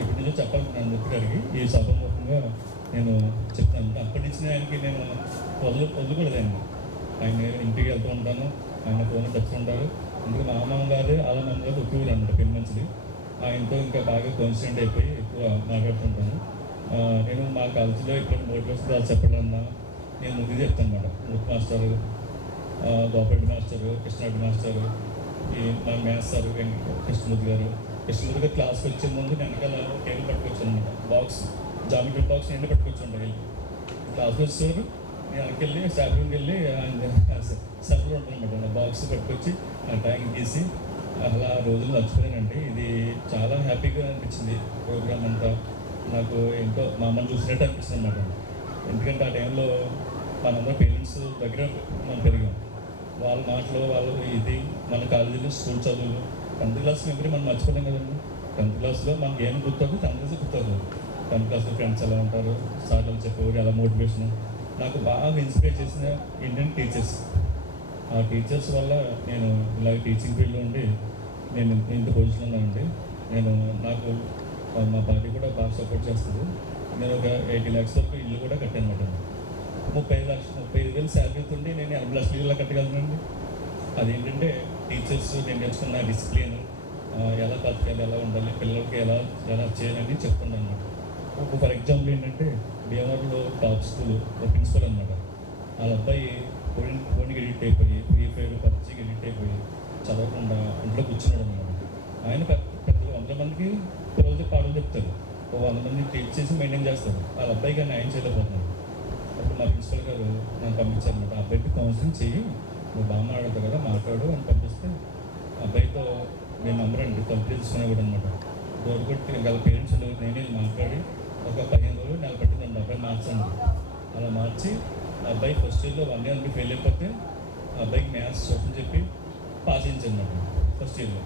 ఎప్పటి నుంచో చెప్పాలనుకున్నాను మూర్తి గారికి. ఈ సభాముఖంగా నేను చెప్తాను. అప్పటి నుంచి ఆయనకి నేను వదులుకోలేదండి. ఆయన ఇంటికి వెళ్తూ ఉంటాను, ఆయన ఫోన్ తెచ్చుకుంటారు. అందుకే మా అమ్మమ్మ గారు అలా మా అమ్మగారు ఒకే ఊరు అనమాట, పెన్ మంచిది. ఆయనతో ఇంకా బాగా కాన్స్టెంట్ అయిపోయి ఎక్కువ మాట్లాడుతుంటాను. నేను మా కాలేజీలో ఇక్కడ మోటివేషన్ క్లాస్ చెప్పాలన్నా నేను ముందు చెప్తాను అనమాట. మూర్తి మాస్టరు, గోపారెడ్డి మాస్టరు, కృష్ణరెడ్డి మాస్టరు, మా మ్యాథ్స్ సార్ కృష్ణమూర్తి గారు క్లాస్కి వచ్చే ముందు వెనకాల టేబుల్ పట్టుకొచ్చాను అనమాట. బాక్స్, జామెట్రీ బాక్స్ ఎండ పట్టుకొచ్చుంటాయి. క్లాస్కి వచ్చేవారు, నేను వెనకెళ్ళి స్టాఫ్ రూమ్కి వెళ్ళి సర్వర్ ఉంటుందన్నమాట. బాక్స్ పట్టుకొచ్చి ట్యాంక్ తీసి అలా రోజులు మర్చిపోయానండి. ఇది చాలా హ్యాపీగా అనిపించింది. ప్రోగ్రామ్ అంతా నాకు ఎంతో మా అమ్మని చూసినట్టు అనిపిస్తుంది అన్నమాట. ఎందుకంటే ఆ టైంలో మనందరూ పేరెంట్స్ దగ్గర మనం పెరిగాం. వాళ్ళ మాటలు, వాళ్ళు ఇది మన కాలేజీలో స్కూల్ చదువులు, 10th క్లాస్ మెమరీ మనం మర్చిపోలేం కదండి. 10th క్లాస్లో మనకి ఏం గుర్తుంది, 10th క్లాస్ గుర్తుంది. 10th క్లాస్లో ఫ్రెండ్స్ ఎలా ఉంటారు, సార్లు చెప్పేవారు, ఎలా మోటివేషన్. నాకు బాగా ఇన్స్పైర్ చేసిన ఇండియన్ టీచర్స్. ఆ టీచర్స్ వల్ల నేను ఇలా టీచింగ్ ఫీల్డ్లో ఉండి నేను ఇంత పొజిషన్ ఉన్నానండి. నాకు మా భార్య కూడా బాగా సపోర్ట్ చేస్తుంది. నేను ఒక 80 lakhs వరకు ఇల్లు కూడా కట్టాను అనమాట. 35,000 శాలరీతో ఉండి నేను 80 లక్షలు ఇలా కట్టగలనండి. అదేంటంటే టీచర్స్ నేను నేర్చుకున్న డిసిప్లిన్, ఎలా బతకాలి, ఎలా ఉండాలి, పిల్లలకి ఎలా చేయాలని చెప్తున్నాను అనమాట. ఫర్ ఎగ్జాంపుల్ ఏంటంటే భీమవరంలో టాప్ స్కూల్ ఒక ప్రిన్సిపల్ అనమాట. వాళ్ళ అబ్బాయి ఫోన్కి ఎడిట్ అయిపోయి, ఫ్రీ ఫైర్ పబ్జీకి ఎడిట్ అయిపోయి చదవకుండా ఇంట్లో కూర్చున్నాడు అనమాట. ఆయన పెద్ద 100 మందికి రోజు పాటలు చెప్తారు, 100 మంది టీచ్ చేసి మెయింటైన్ చేస్తారు. వాళ్ళ అబ్బాయికి న్యాయం చేయలేకపోతున్నారు. అప్పుడు మా ప్రిన్సిపల్ గారు నన్ను పంపించారనమాట. ఆ అబ్బాయికి కౌన్సిలింగ్ చెయ్యి, నువ్వు బాగా మాట్లాడతావు కదా, మాట్లాడు అని పంపిస్తే అబ్బాయితో నేను నమ్మరండి తలుపు తీసుకునేవాడు అనమాట. డోర్ కొట్టి వాళ్ళ పేరెంట్స్ నేనే మాట్లాడి ఒక 15 రోజులు నెల పట్టిందండి అబ్బాయి మార్చండి. అలా మార్చి ఆ అబ్బాయి ఫస్ట్ ఇయర్లో 1 year ఫెయిల్ అయిపోతే ఆ అబ్బాయికి మ్యాథ్స్ చూడని చెప్పి పాస్ చేయించాను ఫస్ట్ ఇయర్లో.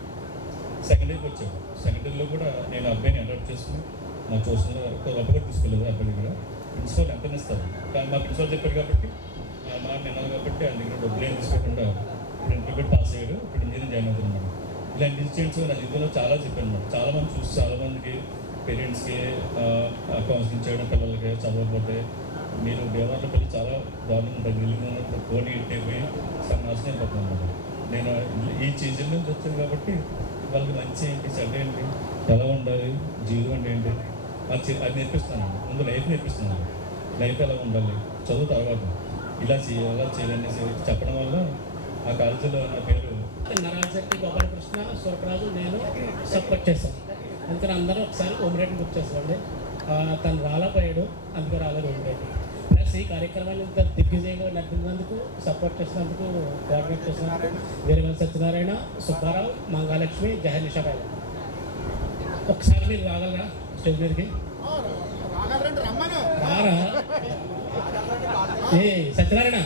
సెకండ్ ఇయర్కి వచ్చాడు. సెకండ్ ఇయర్లో కూడా నేను అబ్బాయిని అడాప్ట్ చేసుకుని నా ట్యూషన్లో రూపాయి కూడా తీసుకోలేదు. అబ్బాయి కూడా ప్రిన్సిపల్ ఎంత ఇస్తారు, కానీ మా ప్రిన్సిపల్ చెప్పారు కాబట్టి మా నిన్నాను కాబట్టి ఆయన దగ్గర డబ్బులు ఏం తీసుకోకుండా ఇప్పుడు ఇంటర్మీడియట్ పాస్ అయ్యాడు, ఇప్పుడు ఇంజనీరింగ్ జాయిన్ అవుతున్నాడు. ఇలాంటి ఇన్సిడెంట్స్ నా జీవితంలో చాలా చెప్పాను అన్నమాట. చాలామంది చూసి చాలామందికి పేరెంట్స్కి కౌన్సిలింగ్ చేయడం, పిల్లలకి చదవకపోతే మీరు వ్యవహారంలో పిల్లలు చాలా దారుణంగా ఉంటుంది. బిల్డింగ్ ఉన్నప్పుడు ఫోన్ ఇట్ అయిపోయి నాశనం అయిపోతుంది అన్నమాట. నేను ఈ సీజన్ నుంచి వచ్చాను కాబట్టి వాళ్ళకి మంచి ఏంటి, చెడ్డ ఏంటి, ఎలా ఉండాలి, జీవితం అంటే ఏంటి అది నేర్పిస్తున్నాను. ముందు లైఫ్ నేర్పిస్తున్నాను. లైఫ్ ఎలా ఉండాలి, చదువు తర్వాత ఇలా చేయాలనేసి చెప్పడం వల్ల ఆ కాలేజీలో నా పేరు నరాజశక్తి, గోపాలకృష్ణ, స్వరప్రాజు, నేను సపోర్ట్ చేశాను. అందుకని అందరూ ఒకసారి ఓమిరెడ్డిని బుక్ చేసుకోండి. తను రాలేకపోయాడు, అందుకే రాలేదు ఓమిరెడ్డి. ప్లస్ ఈ కార్యక్రమాన్ని ఇంత దిగ్విజయంగా నడిపినందుకు, సపోర్ట్ చేసినందుకు, కోఆర్డినేట్ చేసినందుకు వీరవెల్ సత్యనారాయణ, సుబ్బారావు, మంగాలక్ష్మి, జహనిషాబాయి. ఒకసారి మీరు రాగలరా స్టేజ్ మీదకి? రారా ఏ సత్యనారాయణ,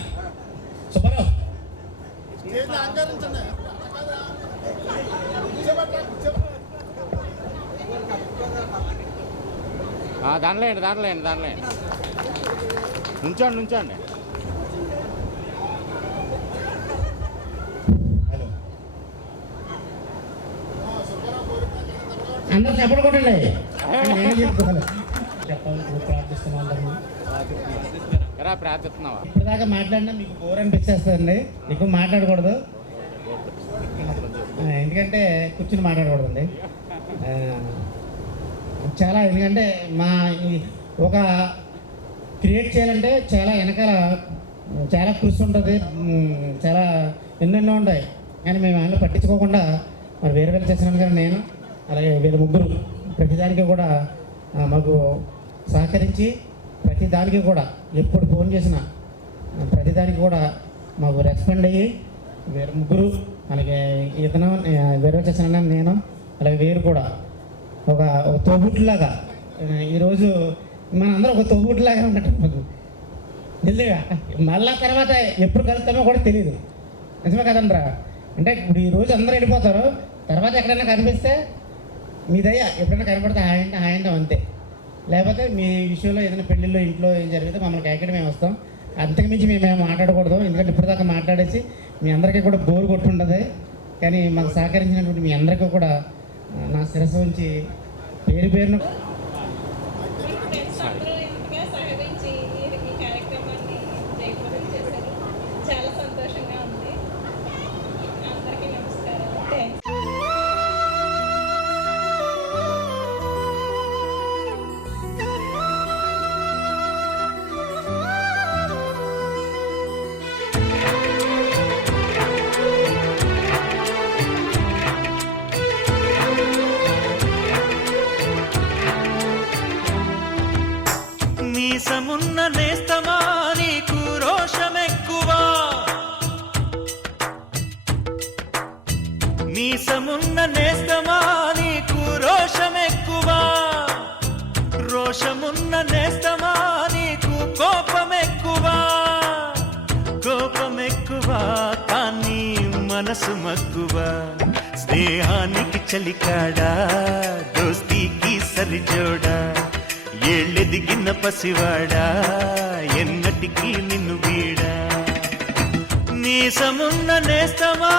సుబ్బారావు దానిలో నుంచోండి. అందరూ చెప్పడం కొట్టండి. నేను చెప్పుకోవాలి చెప్పాలి, ప్రార్థిస్తున్నాను. ప్రార్థిస్తున్నావా? ఇప్పటిదాకా మాట్లాడినా మీకు బోర్ అనిపించేస్తుందండి. ఎక్కువ మాట్లాడకూడదు, ఎందుకంటే కూర్చుని మాట్లాడకూడదండి చాలా. ఎందుకంటే మా ఒక క్రియేట్ చేయాలంటే చాలా వెనకాల చాలా కృషి ఉంటుంది, చాలా ఎన్నెన్నో ఉంటాయి. కానీ మేము ఆయన పట్టించుకోకుండా మరి వేరే చేసినాను కానీ నేను అలాగే వీళ్ళ ముగ్గురు ప్రతిదానికి కూడా మాకు సహకరించి ప్రతిదానికి కూడా ఎప్పుడు ఫోన్ చేసినా ప్రతిదానికి కూడా మాకు రెస్పాండ్ అయ్యి వేరే ముగ్గురు, అలాగే ఇతను వేరే చేసిన నేను, అలాగే వేరు కూడా ఒక తోబుట్టులాగా ఈరోజు మనందరం ఒక తోబుట్టులాగా ఉన్నట్టు మాకు నిజంగా. మళ్ళా తర్వాత ఎప్పుడు కలుస్తామో కూడా తెలియదు. నిజమే కదండ్రా? అంటే ఇప్పుడు ఈరోజు అందరూ వెళ్ళిపోతారు, తర్వాత ఎక్కడైనా కనిపిస్తే మీ దయ ఎప్పుడైనా కనపడితే హాయంటాం అంతే. లేకపోతే మీ విషయంలో ఏదైనా పెళ్ళిళ్ళు ఇంట్లో ఏం జరిగితే మమ్మల్ని ఎక్కడ మేము వస్తాం. అంతకుమించి మేము మాట్లాడకూడదు, ఎందుకంటే ఇప్పటిదాకా మాట్లాడేసి మీ అందరికీ కూడా బోరు కొట్టుంటుంది. కానీ మాకు సహకరించినటువంటి మీ అందరికీ కూడా నా శిరస్సు ఉంచి పేరు పేరును సహకరించి ఈ కార్యక్రమాన్ని జయప్రదం చేశారు. చాలా సంతోషంగా ఉంది. అందరికీ నమస్కారం. మీసమున్న నేస్తమా నీకు రోషమెక్కువా, మీసమున్న నేస్తమా నీకు రోషమెక్కువా, రోషమున్న నేస్తమా నీకు కోపమెక్కువా, కోపమెక్కువా కానీ మనసు మక్కువా, స్నేహానికి చలికాడా దోస్తీకి సరిజోడా, ఏళ్ళెదిగిన పసివాడా ఎన్నటికీ నిన్ను వీడా, మీసమున్న నేస్తమా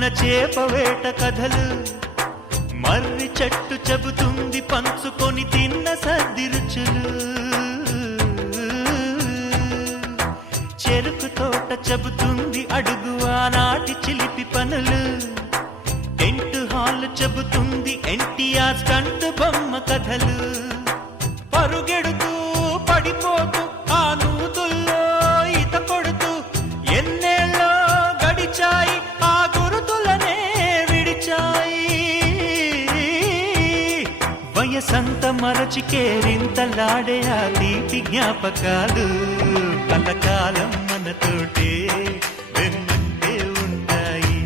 మన చేప వేట కథలు, మర్రి చెట్టు చెబుతుంది పంచుకొని తిన్న సర్ది రుచులు, చెరుకు తోట చెబుతుంది అడుగు ఆనాటి చిలిపి పనులు, టెంట్ హాల్ చెబుతుంది ఎన్టీఆర్ స్టంట్ బొమ్మ కథలు, పరుగెడుతూ పడిపోతూ ఆ నూతుల్లో ఈత కొడుతూ ఎన్నేళ్ళో గడిచాయి ఆ గురుతులనే విడిచాయి. వయసంత మరచి కేరింతలాడే ఆ తీపి జ్ఞాపకాలు కలకాలం మనతోటే వెన్నంటే ఉంటాయి.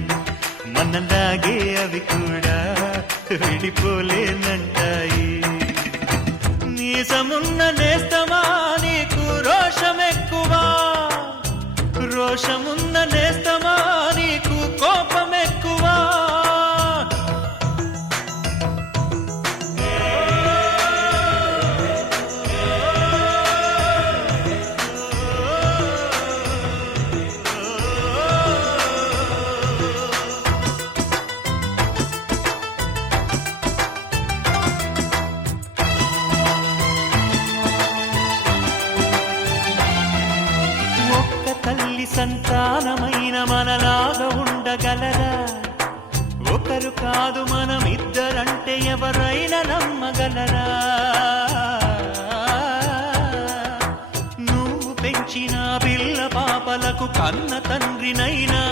మనలాగే అవి కూడా విడిపోలేనంటాయి. నీసమున్న నేస్తమా నీకు రోషమెక్కువా, రోషమున్న నేస్తమా నీకు కోపమెక్కువా. తల్లి సంతానమైన మనలాగా ఉండగలరా, ఒకరు కాదు మనమిద్దరంటే ఎవరైనా నమ్మగలరా. నువ్వు పెంచిన పిల్ల పాపలకు కన్న తండ్రినైనా,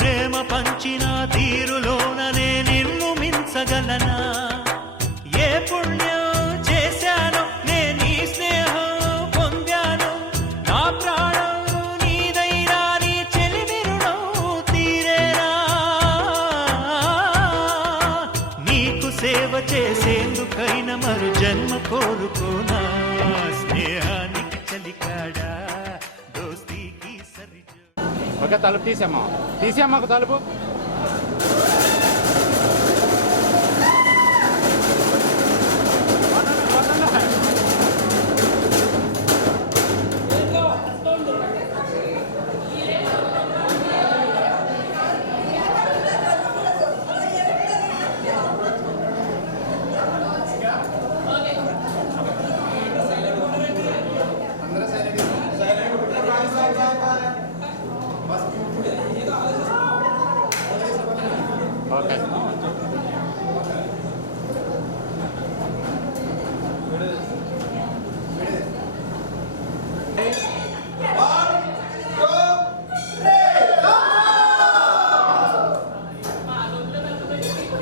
ప్రేమ పంచిన తీరులోననే నిన్ను మించగలనా. ఏ పుణ్యం చేశానో నేను ఈ స్నేహం పొందాను, నా ప్రాణం నీదైనా నీ చెలిమి రుణం తీరేనా. నీకు సేవ చేసేందుకైనా మరు జన్మ కోరుకోనా, స్నేహానికి చలికాడా దోస్తీకి సరిజో. ఒక తలుపు తీసేమ్మా, తీసేమ్మా ఒక తలుపు. ఓకే